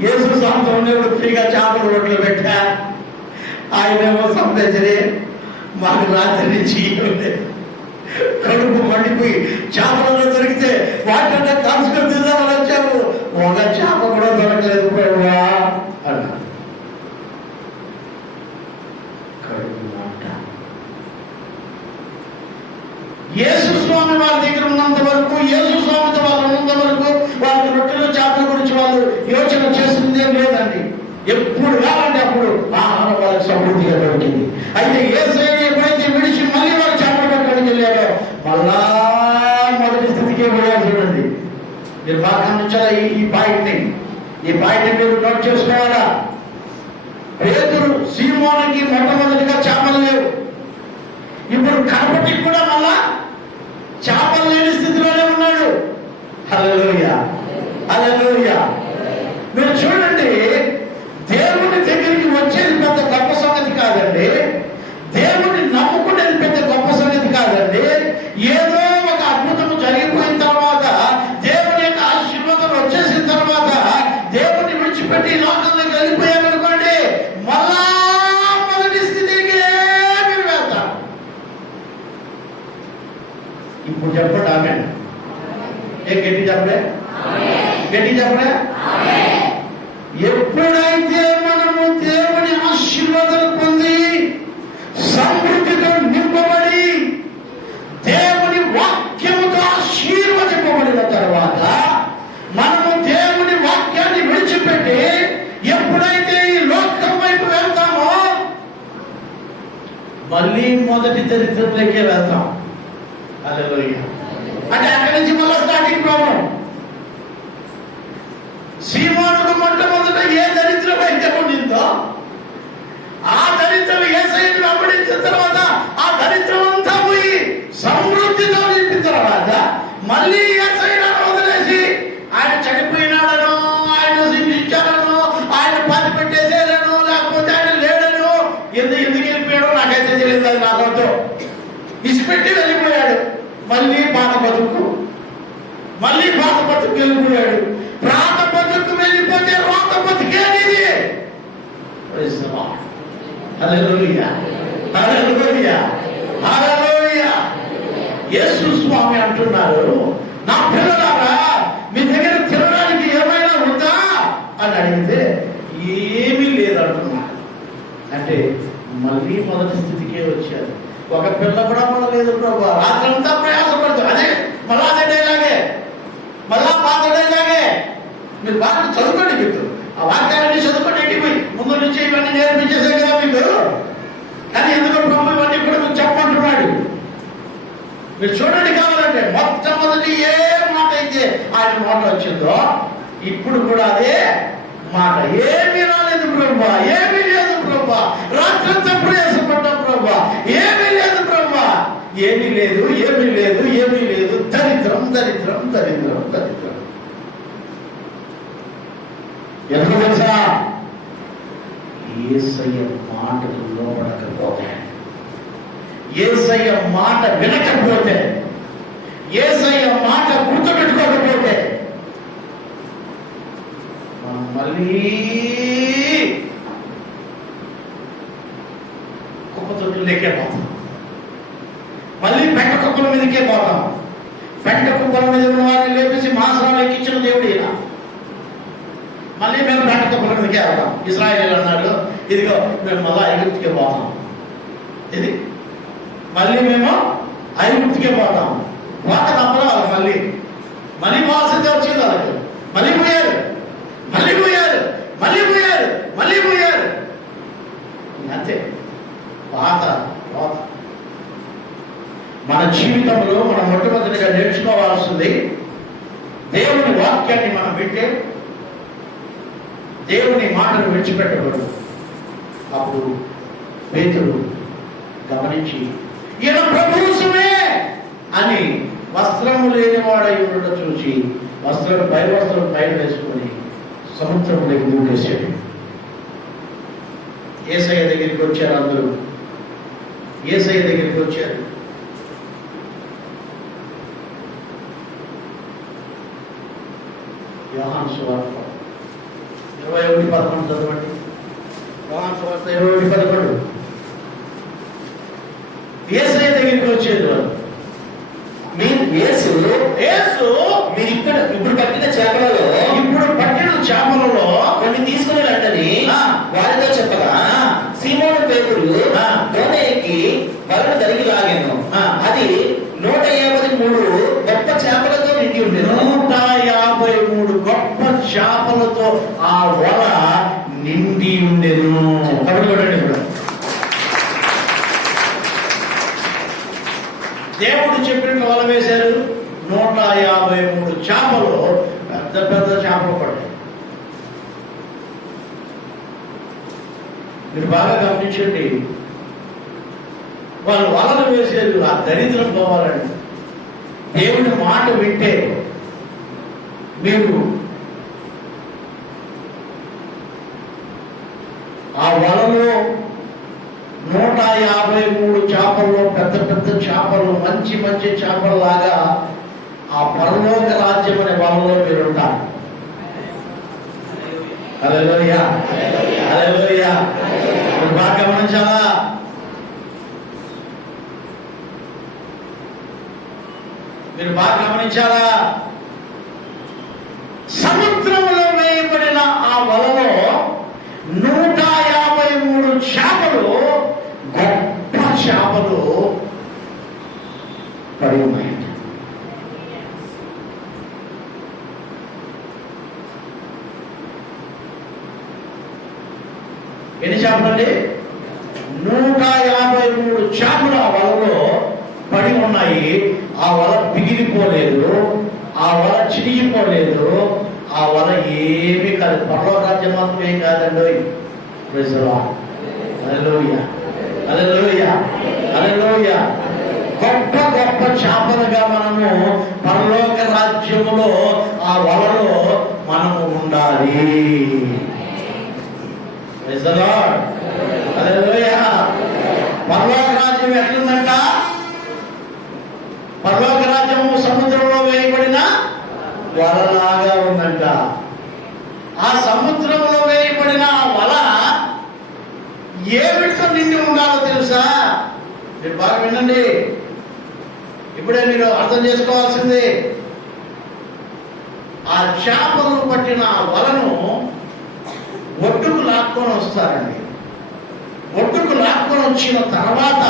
యేసు సంవత్సరం ఉన్నప్పుడు ఫ్రీగా చేపలు రొట్టెలు పెట్టా. ఆయనేమో సంపేచరే, మాకు రాత్రి నుంచి కడుపు మండిపోయి చేపలలో దొరికితే వాటిని కాల్చుకొని తిందామని వచ్చాము, ఒక చేప కూడా దొరకలేదు ప్రభువా అన్నారు. కడుపు మంట. యేసు స్వామి వారి దగ్గర ఉన్నంత వరకు, యేసు స్వామితో వాళ్ళు ఉన్నంత వరకు వాళ్ళకి రొట్టెలు చేపల గురించి వాళ్ళు యోచన చేస్తుందేం లేదండి. ఎప్పుడు కావాలంటే అప్పుడు ఆహారం వాళ్ళకి సమృద్ధిగా దొరికింది. అయితే యేసయ్యని ఎప్పుడైతే విడిచి మళ్ళీ వాళ్ళు చేపలు పట్టడానికి వెళ్ళారో మళ్ళా మొదటి స్థితికే పోయారు. చూడండి, మీరు బాగా గమనించాలా ఈ పాయింట్ని మీరు నోట్ చేసుకోవాలా. పేతురు సీమోనుకి మొట్టమొదటిగా చేపలు లేవు. ఇప్పుడు కనపటికి కూడా మళ్ళా చేపలు లేని స్థితిలోనే ఉన్నాడు. హల్లెలూయా, హల్లెలూయా. మీరు చూడండి, దేవుని దగ్గరికి వచ్చేది పెద్ద గొప్ప సంగతి కాదండి. దేవుని నమ్ముకునేది పెద్ద గొప్ప సంగతి కాదండి. ఏదో ఒక అద్భుతం జరిగిపోయిన తర్వాత, దేవుని యొక్క ఆశీర్వాదం వచ్చేసిన తర్వాత దేవుని విడిచిపెట్టి లోకంలోకి వెళ్ళిపోయామనుకోండి, మళ్ళా మొదటి స్థితికి మీరు వెళ్తారు. ఇప్పుడు చెప్పండి ఆమె. గట్టి చెప్పలే, గట్టి చెప్పలే. ఎప్పుడైతే మనము దేవుని ఆశీర్వాదాలు పొంది సమృద్ధితో నింపబడి దేవుని వాక్యముతో ఆశీర్వదింపబడిన తర్వాత, మనము దేవుని వాక్యాన్ని విడిచిపెట్టి ఎప్పుడైతే ఈ లోకం వైపు వెళ్తామో మళ్ళీ మొదటి చరిత్రలోకే వెళ్తాం. హల్లెలూయా. అంటే అక్కడి నుంచి మళ్ళీ స్టార్టింగ్ ప్రాబ్లం. సీమోనుకు మొట్టమొదట ఏ దరిద్రం అయితే ఉండిందో, ఆ దరిద్రం యేసయ్యను వెంబడించిన తర్వాత ఆ దరిద్రం అంతా పోయి సమృద్ధితో నింపిన తర్వాత మళ్ళీ యేసయ్యను వదిలేసి ఆయన చనిపోయినాడనో, ఆయన హింసించాడనో, ఆయన పాతి పెట్టేసేదనో, లేకపోతే ఆయన లేడనో, ఎందుకు వెళ్ళిపోయాడో నాకైతే తెలియదు. అది నాతో ఇసిపెట్టి వెళ్ళిపోయాడు. మళ్ళీ పాత బతుకు వెళ్ళిపోయాడు. ప్రాత బతుకు వెళ్ళిపోతే రోత బతుకేది. హల్లెలూయా, హల్లెలూయా, హల్లెలూయా. యేసు స్వామి అంటున్నారు, నా పిల్లలారా, మీ దగ్గర తినడానికి ఏమైనా ఉందా అని అడిగితే ఏమీ లేదంటున్నారు. అంటే మళ్ళీ మొదటి స్థితికే వచ్చారు. ఒక పిల్ల కూడా పడలేదు ప్రభు. రాత్రంతా ప్రయాసపడుతుంది. అదే మళ్ళా అదే డైలాగే, మళ్ళా పాత డైలాగే. మీరు బాగా చదువుకోండి, మీకు ఆ వాక్యాలన్నీ చదువుకోండి. ఎక్కిపోయి ముందు నుంచి ఇవన్నీ నేర్పించేసే కదా మీకు. కానీ ఎందుకు ప్రభు ఇవన్నీ కూడా మీకు చెప్పమంటున్నాడు. మీరు చూడండి, కావాలంటే మొట్టమొదటి ఏ మాట అయితే ఆయన నోట వచ్చిందో ఇప్పుడు కూడా అదే మాట. ఏమీ రాలేదు ప్రభు, ఏమీ లేదు ప్రభు, రాత్రంతా ప్రయాసపడ్డాం ప్రభు, ఏమీ లేదు ప్రభు, ఏమీ లేదు, ఏమీ లేదు, ఏమీ లేదు. దరిద్రం, దరిద్రం, దరిద్రం, దరిద్రం. ఎందుకు తెలుసా? యేసయ్య మాటకు లోబడకపోతే, యేసయ్య మాట వినకపోతే, యేసయ్య మాట గుర్తుపెట్టుకోకపోతే మనం మళ్ళీ కుప్పతొట్టులకే పోతాం. మళ్ళీ పెంట కుప్పల మీదకే పోతాం. పెంట కుప్పల మీద ఉన్న వారిని లేపేసి మాసరాలు ఎక్కించిన దేవుడు ఈయన. మళ్ళీ మేము పెంట కుప్పల మీదకే వెళ్తాం. ఇశ్రాయేలు అన్నాడు, ఇదిగో మేము మళ్ళీ ఐగుప్తుకే పోతాం. ఇది మళ్ళీ మేము ఐగుప్తుకే పోతాం. పోక తప్పలే వాళ్ళకి. మళ్ళీ పోవాల్సిందే వచ్చింది వాళ్ళకి. మళ్ళీ పోయారు, మళ్ళీ పోయారు, మళ్ళీ పోయారు, మళ్ళీ పోయారు. బోధ. మన జీవితంలో మనం మొట్టమొదటిగా నేర్చుకోవాల్సింది, దేవుని వాక్యాన్ని మనం వింటే దేవుని మాటను విడిచిపెట్టకూడదు. అప్పుడు పేతురు గమనించి, ఈయన ప్రభువుమే అని వస్త్రము లేనివాడై ఉండటం చూసి పై వస్త్రం పైన వేసుకొని సముద్రంలోకి దూకేశాడు. యేసయ్య దగ్గరికి వచ్చారు అందరూ. యేసయ్య దగ్గరికి వచ్చారు. యోహాను సువార్త 21:11 చదవండి. యోహాను సువార్త 21:11. యేసయ్య దగ్గరికి వచ్చేది వాళ్ళు. యేసు మీరు ఇప్పుడు పట్టిన చేపలలో కొన్ని తీసుకుని రండని వారితో చెప్పగా, సీమోను పేతురు దోణ ఎక్కి వలను దరికి లాగాను. అది 153 గొప్ప చేపలతో నిండి ఉండేది. 153 గొప్ప చేపలతో ఆ వల నిండి ఉండేది. కాబట్టి చూడండి, ఇప్పుడు దేవుడు చెప్పినట్లు వల వేశారు. 153 చేపలు, పెద్ద పెద్ద చేపలు పడ్డాయి. మీరు బాగా గమనించండి. వాళ్ళు వలలు వేసేది ఆ దరిద్రం పోవాలండి. దేవుని మాట వింటే మీరు ఆ వలలో 153 చేపల్లో పెద్ద పెద్ద చేపలు, మంచి మంచి చేపల్లాగా ఆ పరలోక రాజ్యం అనే వలలో మీరు ఉంటారు. హల్లెలూయా, హల్లెలూయా. మీరు బాగా గమనించాలా? మీరు బాగా గమనించాలా? సముద్రంలో వేయబడిన ఆ వలలో 153 చేపలు, గొప్ప చేపలు పడి ఉన్నాయి. ఎన్ని చేపలండి? 153 చేపలు ఆ వలలో పడి ఉన్నాయి. ఆ వల పిగిలిపోలేదు, ఆ వల చిరిగిపోలేదు, ఆ వల ఏమీ కాదు. పరలోక రాజ్యం మాత్రం ఏం కాదండి. Praise the lord. Hallelujah, hallelujah, hallelujah. గొప్ప గొప్ప చేపలుగా మనము పరలోక రాజ్యములో ఆ వలలో మనము ఉండాలి. ప్రైజ్ ది లార్డ్, హల్లెలూయా. పరలోక రాజ్యం ఎట్లుందంట? పరలోక రాజ్యము సముద్రంలో వేయబడిన వలలాగా ఉందంట. ఆ సముద్రంలో వేయబడిన వల ఏమిటితో నిండి ఉండాలో తెలుసా? మీరు బాగా వినండి. ఇప్పుడే మీరు అర్థం చేసుకోవాల్సింది, ఆ చేపలు పట్టిన వలను ఒడ్డుకు లాక్కొని వస్తారండి. ఒడ్డుకు లాక్కొని వచ్చిన తర్వాత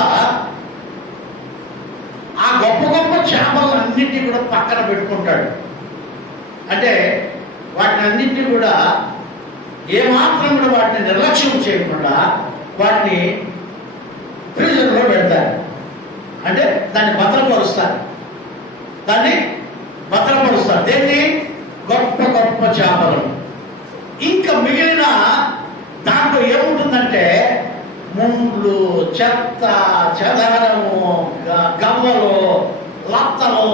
ఆ గొప్ప గొప్ప చేపలన్నింటినీ కూడా పక్కన పెట్టుకుంటాడు. అంటే వాటిని అన్నింటినీ కూడా ఏమాత్రం కూడా వాటిని నిర్లక్ష్యం చేయకుండా వాటిని ఫ్రీజర్లో పెడతారు. అంటే దాన్ని భద్రపరుస్తారు. దేన్ని? గొప్ప గొప్ప చేపలు. ఇంకా మిగిలిన దాంట్లో ఏముంటుందంటే ముండ్లు, చెత్త, చెదారము, గవ్వలు, లత్తలు,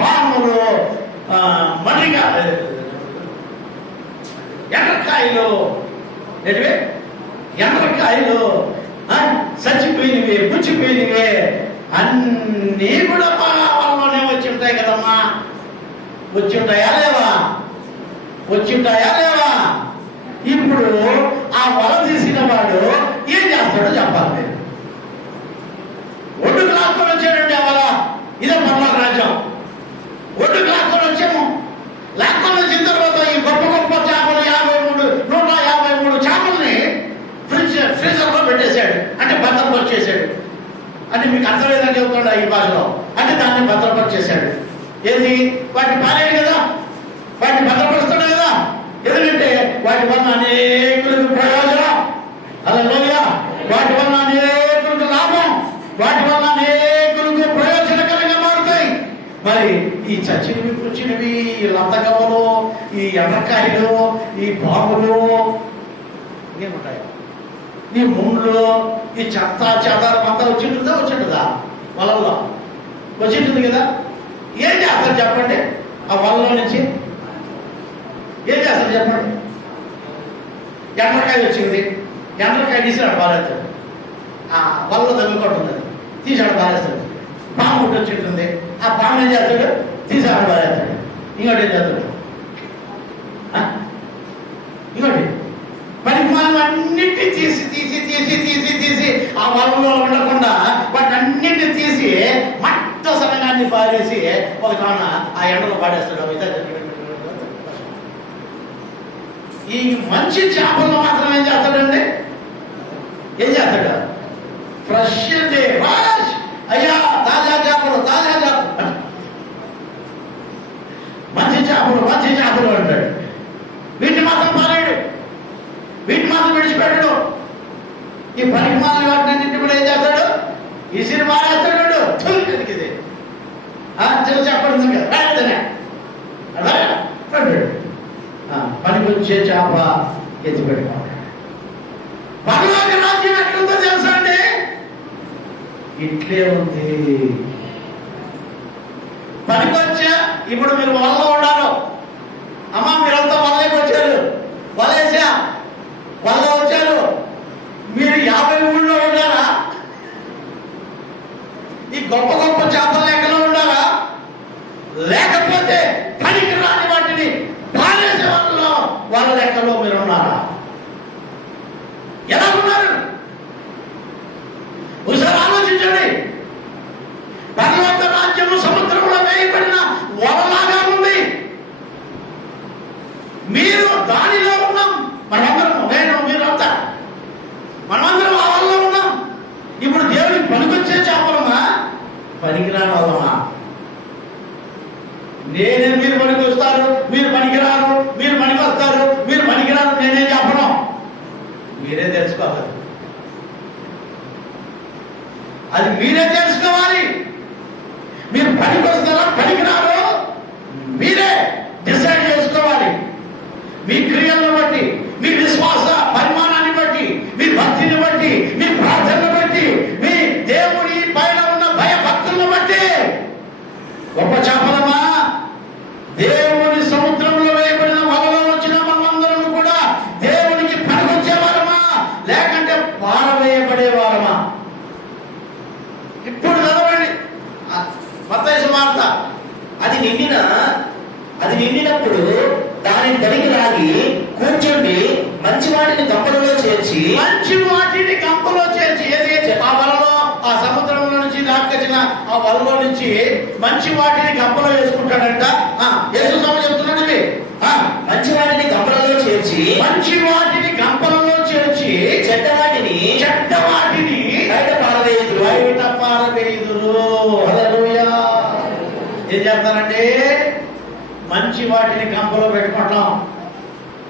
పాములు, మడిగా ఎండ్రకాయలు, చచ్చిపోయినవి, పుచ్చిపోయినవి అన్నీ కూడా వాళ్ళలోనే వచ్చి ఉంటాయి కదమ్మా. వచ్చి ఉంటాయా లేవా? ఇప్పుడు ఆ వల తీసిన వాడు ఏం చేస్తాడో చెప్పాలి. ఒడ్డుకు లాక్కొని వచ్చాడండి ఆ వల. ఇదే పరలోక రాజ్యం. ఒడ్డుకు లాక్కొని వచ్చాము. లాక్కొని వచ్చిన తర్వాత ఈ గొప్ప గొప్ప చేపలు 153 చేపల్ని ఫ్రీజర్లో పెట్టేశాడు. అంటే భద్రపరిచేశాడు. అంటే మీకు అర్థమేదని చెప్తుండ ఈ భాషలో. అంటే దాన్ని భద్రపరిచేశాడు. ఏది? వాటిని పాలేడు కదా, వాటిని భద్రపరుస్తున్నాడు కదా. ఎందుకంటే వాటి వల్ల అనేకులకు ప్రయోజనం. హల్లెలూయా. వాటి వల్ల అనేకులకు లాభం, వాటి వల్ల అనేకులకు ప్రయోజనకరంగా మారుతాయి. మరి ఈ చచ్చినవి కూర్చునివి, ఈ లంతగవ్వలు, ఈ ఎర్రకాయలు, ఈ పాములు, ఏముంటాయి, ఈ ముండ్లు, ఈ చెత్త చెదారం అంతా వచ్చింటుందా వలల్లో వచ్చింటుంది కదా. ఏం చేస్తారు చెప్పండి? ఆ వలలో నుంచి ఏం చేస్తారు చెప్పండి? ఎండ్రకాయ వచ్చింది, ఎండ్రకాయ తీసాడు బారేస్తాడు, ఆ వల్ల తగ్గుకుంటుంది, తీసాడు బారేస్తాడు. పాము ఒకటి వచ్చి ఉంటుంది, ఆ పాము ఏం చేస్తాడు? తీసాడు బారేస్తాడు. ఇంకోటి ఏం చేస్తాడు? ఇంకోటి మరి మనం అన్నింటినీ తీసి తీసి తీసి తీసి తీసి ఆ వలంలో ఉండకుండా వాటి అన్నింటినీ తీసి మట్ట సరంగాన్ని పారేసి ఒక కాన ఆ ఎండలో పాడేస్తాడు. ఈ మంచి చేపలు మాత్రం ఏం చేస్తాడండి? ఏం చేస్తాడు? ఫ్రెష్ అంటే ఫ్రెష్, అయ్యా తాజా చేపలు, తాజా చేపలు, మంచి చేపలు, మంచి చేపలు అంటాడు. వీటిని మాత్రం పారాడు, వీటిని మాత్రం విడిచిపెట్టడు. ఈ పరిమాణాలు వాటిని కూడా ఏం చేస్తాడు? ఈ సినిమా వేస్తాడు. ఇది చిన్న చెప్పండి కదా, పనికొచ్చే చేప ఎత్తి పెట్టుకుంటాడు. పరలోక రాజ్యం ఎట్లుందో తెలుసా అండి? ఇట్లే ఉంది. పనికొచ్చే, ఇప్పుడు మీరు వలలో ఉన్నారు, అమ్మ మీరంతా వలలోకి వచ్చారు, వలేసా వల్ల వచ్చారు, మీరు 50 ఊళ్ళో ఉన్నారా? ఈ గొప్ప గొప్ప చేపల లెక్కలో ఉన్నారా? లేకపోతే పనికి రాని వాటిని పారేసే వాళ్ళ లెక్కలో మీరు ఉన్నారా? ఎలా ఉన్నారు? ఒకసారి ఆలోచించండి. పరలోక రాజ్యము సముద్రంలో వేయబడిన వలలాగా ఉంది. మీరు దానిలో ఉన్నాం. మనమందరం, నేను మీరంతా మనమందరం ఆ వల్ల ఉన్నాం. ఇప్పుడు దేవుడికి పనికొచ్చే చేపలమా, పనికిరాని వాళ్ళమా? నేనే మీరు పనికి వస్తారు, మీరు పనికిరారు, మీరు పనికి వస్తారు, మీరు పనికిరారు, నేనేం చెప్పను, మీరే తెలుసుకోవాలి. అది మీరే తెలుసుకోవాలి. మీరు పనికి వస్తారా పనికిరారు మీరే డిసైడ్ చేసుకోవాలి. మీ క్రియలను బట్టి, మీ విశ్వాస పరిమాణాన్ని బట్టి, మీ భక్తిని బట్టి, మీ ప్రార్థనను బట్టి, మీ దేవుడి పైన ఉన్న భయభక్తులను బట్టి గొప్ప చేపలమా, దేవుని సముద్రంలో వేయబడిన వలలో వచ్చిన మనమందరం కూడా దేవునికి పనికొచ్చేవారమా, లేకంటే పారవేయబడేవారమా? ఇప్పుడు చదవండి మత్తయి సువార్త. అది నిండినప్పుడు దానిని తడికి లాగి కూర్చుండి మంచి వాటిని గంపలలో చేర్చి, మంచి వాటిని గంపలో చేర్చి, ఏది ఆ వలలో, ఆ సముద్రంలో నుంచి దాక్కొచ్చిన ఆ వలలో నుంచి మంచి వాటిని గంపలో వేసుకుంటాడంట. యేసు స్వామి చెప్తున్నాడు ఇవి. మంచి వాటిని గంపలలో చేర్చి, మంచి వాటిని గంపలలో చేర్చి చెడ్డ వాటిని బయట పారవేయుదురు. హల్లెలూయా. ఏం చేస్తారంటే మంచి వాటిని గంపలో పెట్టుకుంటాం,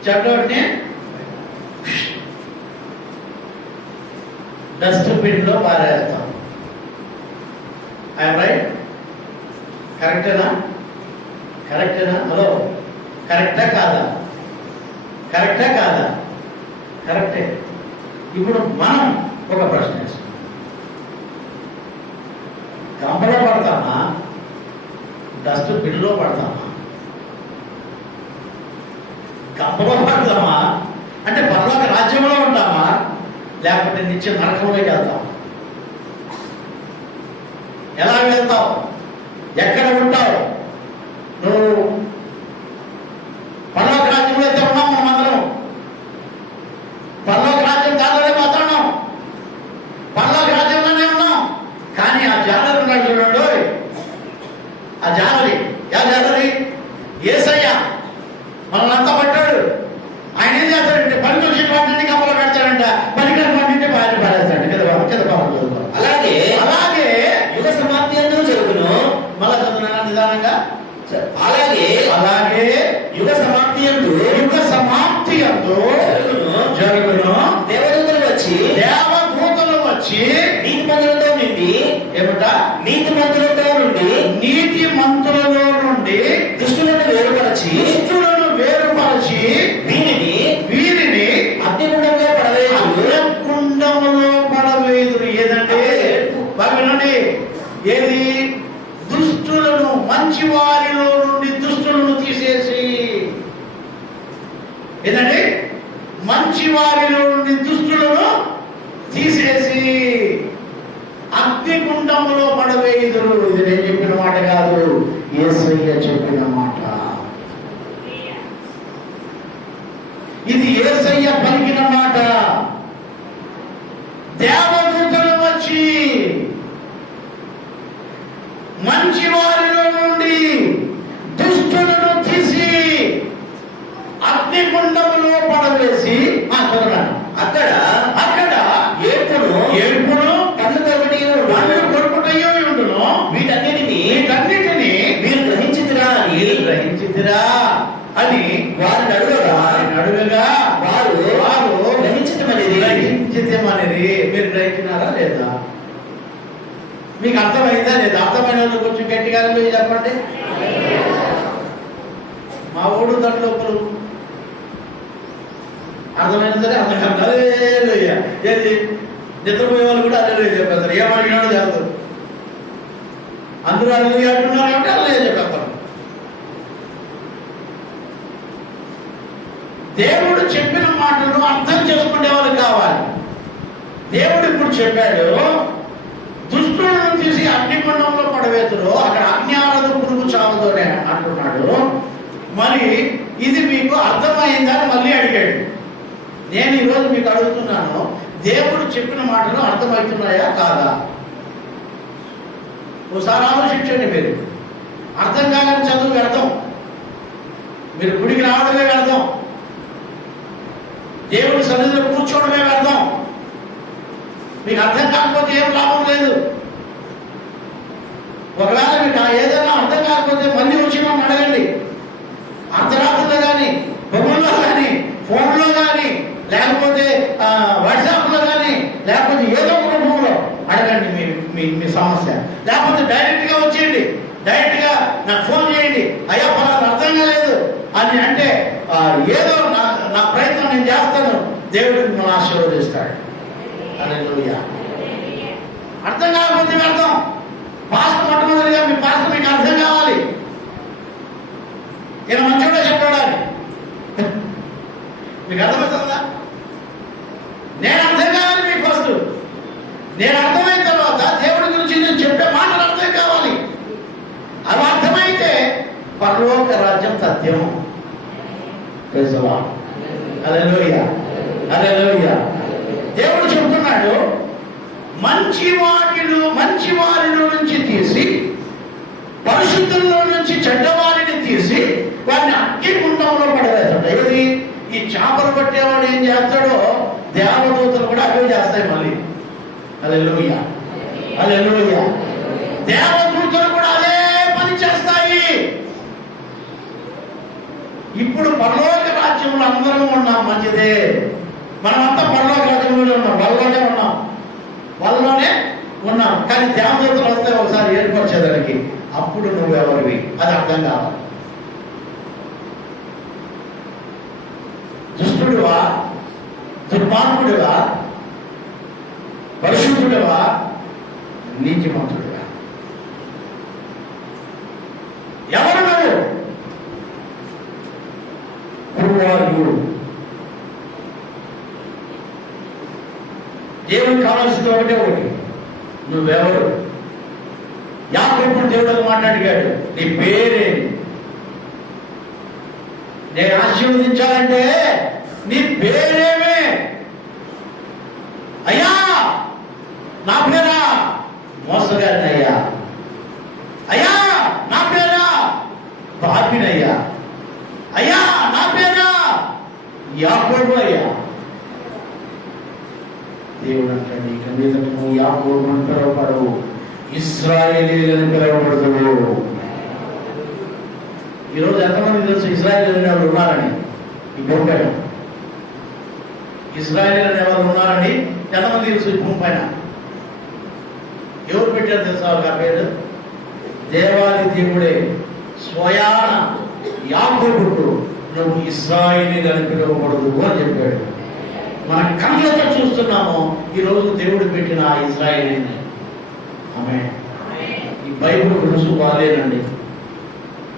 చెడ్డ వాటిని డస్ట్బిన్ లో పారేస్తాం. I'm right? కరెక్టేనా? హలో, కరెక్టా కాదా? కరెక్టే. ఇప్పుడు మనం ఒక ప్రశ్న వేస్తాం. గంపలో పడతామా, డస్ట్బిన్ లో పడతామా? గంపలో పడతామా అంటే పరలోక రాజ్యంలో ఉంటామా, లేకపోతే నిత్య నరకంలోకి వెళ్తాం? ఎలా వెళ్తావు? ఎక్కడ ఉంటావు? నువ్వు పరలోక రాజ్యంలో అయితే ఉన్నాం మనమందరం. పరలోక రాజ్యం కాదనే పోతున్నాం, పరలోక రాజ్యంలోనే ఉన్నాం. కానీ ఆ జాలరి ఉన్నాడు చూడండి, ఆ జాలరి యేసయ్య మనల్ని అంతా పట్టాడు. ఆయన ఏం చేస్తాడంటే పనికి వచ్చిన వాటిని కప్పలో పెడతాడంట, పనికిరాని వాటిని బయట పారేస్తాడు. అలాగే యుగ సమాప్తి జరుగును. మళ్ళా చదువునా నిదానంగా. అలాగే దేవదూతలు వచ్చి నీతిమంతులతో నుండి ఏమిట నీతిమంతులతో నుండి నీతిమంతులలో నుండి దుష్టులను వేరుపరచి దుష్టులను వేరుపరచి వీరిని అగ్నిగుండంలో పడవేయుదురు. అగ్నిగుండములో పడవేయుదురు. ఏదంటే బాగునండి, ఏది? దుష్టులను, మంచి వారిలో నుండి దుష్టులను తీసేసి, ఏదండి? మంచి వారిలో నుండి దుష్టులను తీసేసి అగ్నిగుండములో పడవేయుదురు. ఇది నేను చెప్పిన మాట కాదు, యేసయ్య చెప్పిన మాట. ఇది యేసయ్య పలికిన మాట. దేవదూతలు వచ్చి మంచి వారిలో నుండి దుష్టులను తీసి అగ్నిగుండములో పడవేసి అక్కడ ఏడుపును కళ్ళు కొరుకుటయో ఉండును. వీటన్నిటిని మీరు గ్రహించితిరా అని వారిని అడుగగా వారు గ్రహించితమనేది. మీరు గ్రహించినారా లేదా? మీకు అర్థమైందా లేదా? అర్థమైన వాళ్ళు కొంచెం గట్టిగా చెప్పండి. మా ఊడు దాంట్లో ఒకరు అర్థమైనా సరే అర్థం కాదు. ఏది నిద్రపోయే వాళ్ళు కూడా అదే చెప్పేస్తారు. ఏమడిగినాడో చేస్తారు. అందరూ అల్లు అంటున్నారు కాబట్టి అల్లే చెప్పేస్తారు. దేవుడు చెప్పిన మాటలు అర్థం చేసుకునే వాళ్ళు కావాలి. దేవుడు ఇప్పుడు చెప్పాడు, దుష్టులను తీసి అగ్నిగుండంలో పడవేతురు, అక్కడ అజ్ఞానదు పురుగు చావదు అని అంటున్నాడు. మరి ఇది మీకు అర్థమైందా అని మళ్ళీ అడిగాడు. నేను ఈరోజు మీకు అడుగుతున్నాను, దేవుడు చెప్పిన మాటలు అర్థమవుతున్నాయా కాదా? ఒకసారి ఆలోచించండి. మీరు అర్థం కాదని చదువు వ్యర్థం. మీరు గుడికి రావడమే వ్యర్థం. దేవుడి సన్నిధిలో కూర్చోవడమే వ్యర్థం. మీకు అర్థం కాకపోతే ఏం లాభం లేదు. ఒకవేళ మీకు ఏదైనా అర్థం కాకపోతే మళ్ళీ వచ్చినా అడగండి. అర్ధరాత్రిలో కానీ, పొగల్లో కానీ, ఫోన్లో కానీ, లేకపోతే వాట్సాప్లో కానీ, లేకపోతే ఏదో ఒక రూపంలో అడగండి మీ సమస్య. లేకపోతే డైరెక్ట్గా వచ్చేయండి. డైరెక్ట్గా నాకు ఫోన్ చేయండి. అయ్యా పలానా అర్థం కాలేదు అని అంటే ఏదో నా ప్రయత్నం నేను చేస్తాను. దేవుడు మిమ్మల్ని ఆశీర్వదిస్తాడు. హల్లెలూయా. అర్థం కాకపోతే అర్థం. పాస్టర్ మొట్టమొదటిగా మీ పాస్టర్ మీకు అర్థం కావాలి. ఈయన మంచోడే చెప్పాడని మీకు అర్థమవుతుందా? నేను అర్థం కావాలి మీకు ఫస్ట్. నేను అర్థమైన తర్వాత దేవుడి గురించి నేను చెప్పే మాటలు అర్థం కావాలి. అవి అర్థమైతే పరలోక రాజ్యం సత్యం. హల్లెలూయా, హల్లెలూయా. దేవుడు చెప్తున్నాడు, మంచి వారిలో నుంచి తీసి, పరిశుద్ధుల్లో నుంచి చెడ్డవారిని తీసి వారిని అగ్నిగుండంలో పడవేస్తాడు. ఏది? ఈ చేపలు పట్టేవాడు ఏం చేస్తాడో దేవదూతలు కూడా అవే చేస్తాయి మళ్ళీ. హల్లెలూయా, హల్లెలూయా. దేవదూతలు కూడా అదే పని చేస్తాయి. ఇప్పుడు పరలోక రాజ్యంలో అందరం ఉన్నాం, మంచిదే. మనమంతా పరలోక రాజ్యంలోనే ఉన్నాం, వాళ్ళలోనే ఉన్నాం. కానీ దేవదూతలు వస్తే ఒకసారి ఏర్పరిచేదానికి అప్పుడు నువ్వెవరివి అది అర్థం కావాలి. దుష్టుడివా, దుర్మార్గుడివా, పరిశుద్ధుడివా, నీతిమంతుడివా? ఎవరు నువ్వు? దేవుడు కావాల్సింది ఒకటే ఒకటి, నువ్వెవరు? యాకోబును దేవుడు మాట్లాడిగాడు, నీ పేరేంటి? నేను ఆశీర్వదించాలంటే నీ పేరేమే? అయ్యా నా పేరా మోసగారిని అయ్యా. అయ్యా నా పేరా పాపినయ్యా. అయ్యా నా పేరా యాకోబు అయ్యా. దేవుడు అంటాడు, ఇక మీద నువ్వు యాకోబు అని పిలువబడవు, ఇశ్రాయేలీయులని పిలువబడతావు. ఈరోజు ఎంతమంది తెలుసు ఇశ్రాయేలీయులు ఉన్నారని? ఈ బొంబాయి ఇశ్రాయేలు అనే వాళ్ళు ఉన్నారని ఎంతమంది తెలుసు ఈ భూమి పైన? ఎవరు పెట్టారు తెలుసా ఆ పేరు? దేవాది దేవుడే స్వయాన యాకోబుకు నువ్వు ఇశ్రాయేలీయులు అని పిలువబడదు అని చెప్పాడు. మన కళ్ళతో చూస్తున్నాము ఈరోజు దేవుడు పెట్టిన ఆ ఇశ్రాయేలీని. ఆమె ఈ బైబిల్ రుజువు బాలేనండి.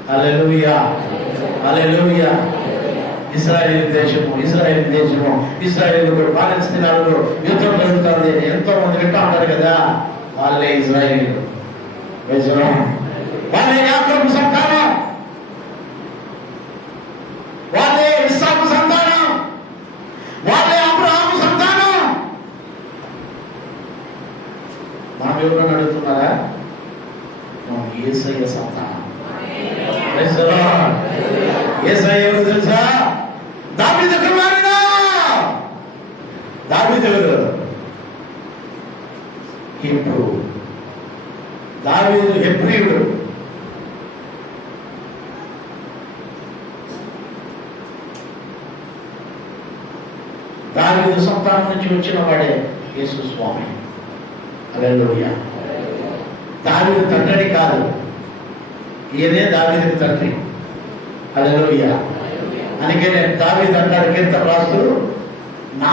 హల్లెలూయా, హల్లెలూయా. ఇశ్రాయేలు దేశము, ఇశ్రాయేలు కూడా పాలస్తీనాలో యుద్ధం జరుగుతుంది. ఎంతో మంది వింటా ఉంటారు కదా, వాళ్ళే ఇశ్రాయేలీయులు. వాళ్ళే యాకోబు సంతానం, వాళ్ళే ఇస్సాకు సంతానం, వాళ్ళే అబ్రహాము సంతానం. మనం ఎవరైనా అడుగుతున్నారా? మనం యేసయ్య సంతానం. యేసయ్య ఎవరు తెలుసా? దావీదు కుమారుడు. దావీదు ఎవరు? ఇప్పుడు దావీదు హెబ్రీయుడు. దావీదు సంతానం నుంచి వచ్చిన వాడే యేసు స్వామి. హల్లెలూయా. దావీదు తండ్రి కాదు, ఈయనే దావీదుకి తండ్రి. హల్లెలూయా. అందుకే దావీదు అంటాడు కీర్తన రాస్తూ, నా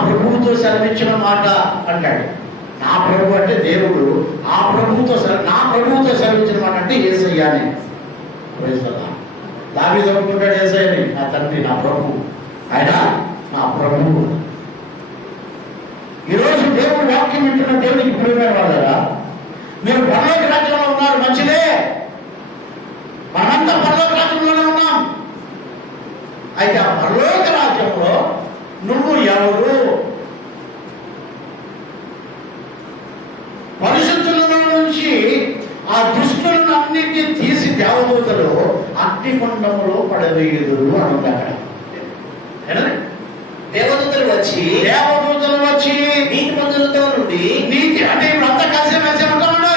ప్రభువుతో సెలవిచ్చిన మాట అంటాడు. నా ప్రభు అంటే దేవుడు, నా ప్రభువుతో సెలవిచ్చిన మాట అంటే యేసయ్యనే. దావీదు అనుకుంటాడు యేసయ్యని నా తండ్రి, నా ప్రభు, ఆయన నా ప్రభువు. ఈరోజు దేవుడు వాక్యం వింటున్న దేవుడికి ప్రియమైన వాళ్ళరా, మీరు పరలోక రాజ్యంలో ఉన్నారు, మంచిదే. మనంతా పరలోక రాజ్యంలోనే ఉన్నాం. అయితే ఆ పరలోక రాజ్యంలో నువ్వు ఎవరు? పరిశుద్ధుల నుంచి ఆ దుష్టులను అన్నింటినీ తీసి దేవదూతలు అగ్నిగుండములో పడవేయుదురు అని ఉంది అక్కడ. దేవదూతలు వచ్చి నీతి మంజులతో నుండి నీతి అంటే ఇప్పుడు అంతా కలిసి ఉంటామండి.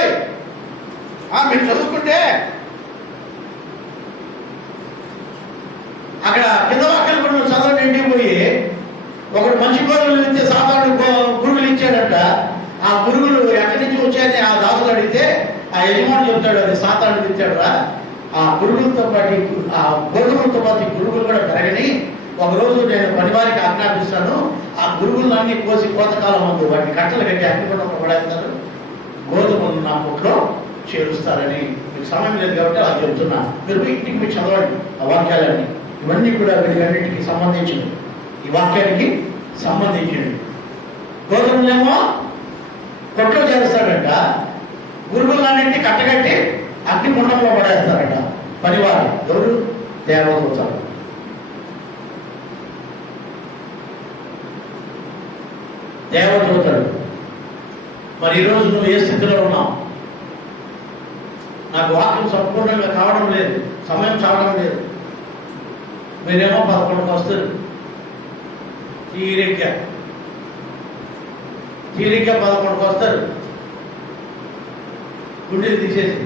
మీరు చదువుకుంటే అక్కడ కింద వాక్యాలు కూడా చదవండి. ఇంటికి పోయి ఒకడు మంచి గొర్రెలు ఇస్తే సాధారణ గురుగులు ఇచ్చాడట. ఆ గురుగులు ఎక్కడి నుంచి వచ్చాయని ఆ దాసులు అడిగితే ఆ యజమాని చెప్తాడు, అది సాతాను ఇచ్చాడురా. ఆ గురుగులతో పాటు ఆ గొర్రెలతో పాటు గురుగులు కూడా పెరగని ఒకరోజు నేను పనివారికి ఆజ్ఞాపిస్తాను, ఆ గురుగులన్నీ కోసి కోతకాలం ముందు వాటిని కట్టలు కట్టి అగ్నిగుండంలో పడేస్తారు, గోధుమలు నా పుట్లో చేరుస్తారని. మీకు సమయం లేదు కాబట్టి అలా చెబుతున్నా. మీరు ఇంటికి మీరు చదవండి ఆ వాక్యాలన్నీ. ఇవన్నీ కూడా వీటన్నిటికి సంబంధించినవి, ఈ వాక్యానికి సంబంధించినవి. గోధుమలేమో కొట్లో చేరుస్తాడట, గురుగులన్నింటినీ కట్టగట్టి అగ్నిగుండంలో పడేస్తారట పనివారు. ఎవరు? దేవదూతలు. దేవదూతలు. మరి ఈరోజు నువ్వు ఏ స్థితిలో ఉన్నావు? నాకు వాక్యం సంపూర్ణంగా కావడం లేదు, సమయం చావడం లేదు. మీరేమో 11కి వస్తారు, తీరిగ్గా 11కి వస్తారు. గుండెలు తీసేసి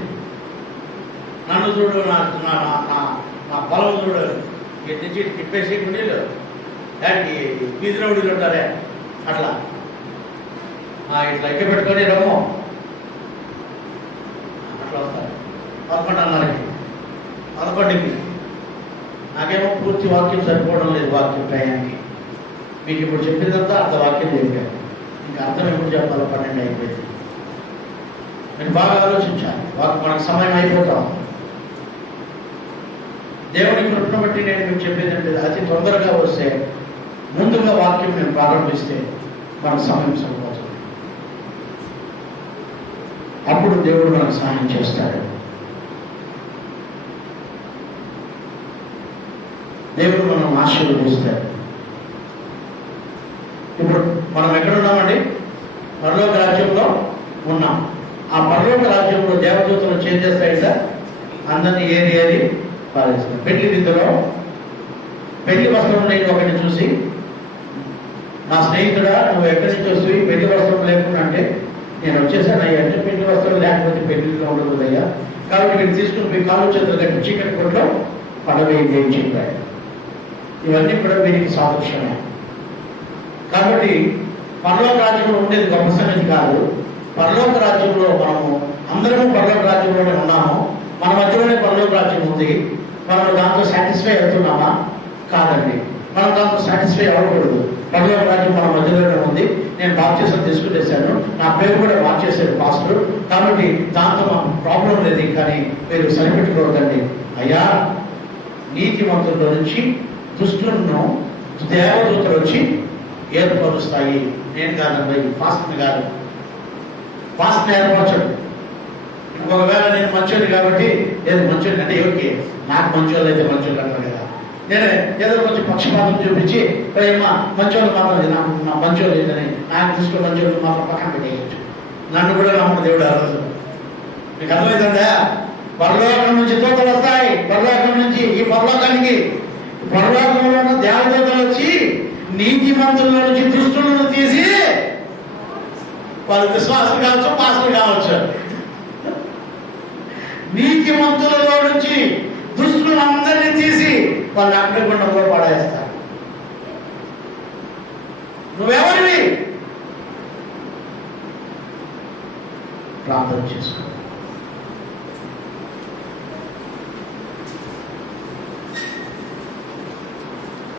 నన్ను చూడు, నా పొలం చూడు, ఇటు నుంచి తిప్పేసి గుండెలు దానికి వీధి రౌడీలు ఉంటారే అట్లా ఇట్లా ఎక్క పెట్టుకొని రమ్మో అట్లా వస్తారు. 11:30కి నాకేమో పూర్తి వాక్యం సరిపోవడం లేదు. వాక్యం టయానికి మీకు ఇప్పుడు చెప్పిందంతా అర్ధ వాక్యం చెప్పాను. ఇంకా అర్థం ఎప్పుడు చెప్పాలో 12 అయిపోయింది. మీరు బాగా ఆలోచించాలి. మనకు సమయం అయిపోతాం. దేవుని కృపను బట్టి నేను మీకు చెప్పేదంటే అతి తొందరగా వస్తే ముందుగా వాక్యం నేను ప్రారంభిస్తే మనకు సమయం సరిపోతుంది. అప్పుడు దేవుడు మనకు సహాయం చేస్తాడు. దేవుడు మనం ఆశీర్వదిస్తాడు. ఇప్పుడు మనం ఎక్కడున్నామండి? పరలోక రాజ్యంలో ఉన్నాం. ఆ పరలోక రాజ్యంలో దేవదూతలు చేంజ్ చేస్తాయి అందరినీ ఏరి పాలిస్తారు. పెళ్లి విందులో పెళ్లి వస్త్రం లేని ఒకరిని చూసి, నా స్నేహితుడా నువ్వు ఎక్కడి నుంచి వస్తుంది, పెళ్లి వస్త్రం లేకుండా అంటే నేను వచ్చేసాను అయ్యా అంటే, పెళ్లి వస్త్రం లేకపోతే పెళ్లిలో ఉండదు అయ్యా, కాబట్టి వీళ్ళు తీసుకుని మీ కాలు చేతులు కట్టి చీకటి కొట్లో పడవేయండి అని చెప్పాడు. ఇవన్నీ కూడా వీరికి సాదృశ్యమే. కాబట్టి పరలోక రాజ్యంలో ఉండేది గొప్ప సంగతి కాదు. పరలోక రాజ్యంలో మనము అందరము పరలోక రాజ్యంలోనే ఉన్నాము. మన మధ్యలోనే పరలోక రాజ్యం ఉంది. మనం దాంతో సాటిస్ఫై అవుతున్నామా? కాదండి. మనం దాంతో సాటిస్ఫై అవ్వకూడదు. పరలోక రాజ్యం మన మధ్యలోనే ఉంది. నేను బాప్టిజం తీసుకునేసాను, నా పేరు కూడా మార్చేశాడు పాస్టర్. కాబట్టి దాంతో మాకు ప్రాబ్లం లేదు. కానీ మీరు సరిపెట్టుకోవద్దండి. అయ్యా, నీతిమంతుల నుంచి దుష్టులను దేవదూతలు వచ్చి ఏర్పరుస్తాయి. నేను కాదండి, పాస్టర్ కాదు. పాస్టర్ ఏర్పరచడు. ఒకవేళ నేను మంచోని కాబట్టి ఏదో మంచోని అంటే ఓకే, నాకు మంచోళ్ళు అయితే మంచోళ్ళు అంటారు కదా. నేను ఏదో కొంచెం పక్షపాతం చూపించి మంచోళ్ళు మాత్రం నాకు నా మంచోళ్ళు లేదని నాకు దృష్టిలో మంచోళ్ళు మాత్రం పక్కన పెట్టేయచ్చు. నన్ను కూడా నమ్మకం దేవుడు ఆ రోజు. మీకు అర్థమవుతుందా? పరలోకం నుంచి దూతలు వస్తాయి. పరలోకం నుంచి ఈ పరలోకానికి పరలోకంలో ఉన్న దేవదూతలు వచ్చి నీతిమంతుల నుంచి దుష్టులను తీసి, వాళ్ళు విశ్వాసం కావచ్చు, పాసులు కావచ్చు, నీతిమంతులలో నుంచి దుష్టులందరినీ తీసి వాళ్ళు అగ్నిగుండంలో పడేస్తారు. నువ్వెవరివి? ప్రార్థన చేసుకో.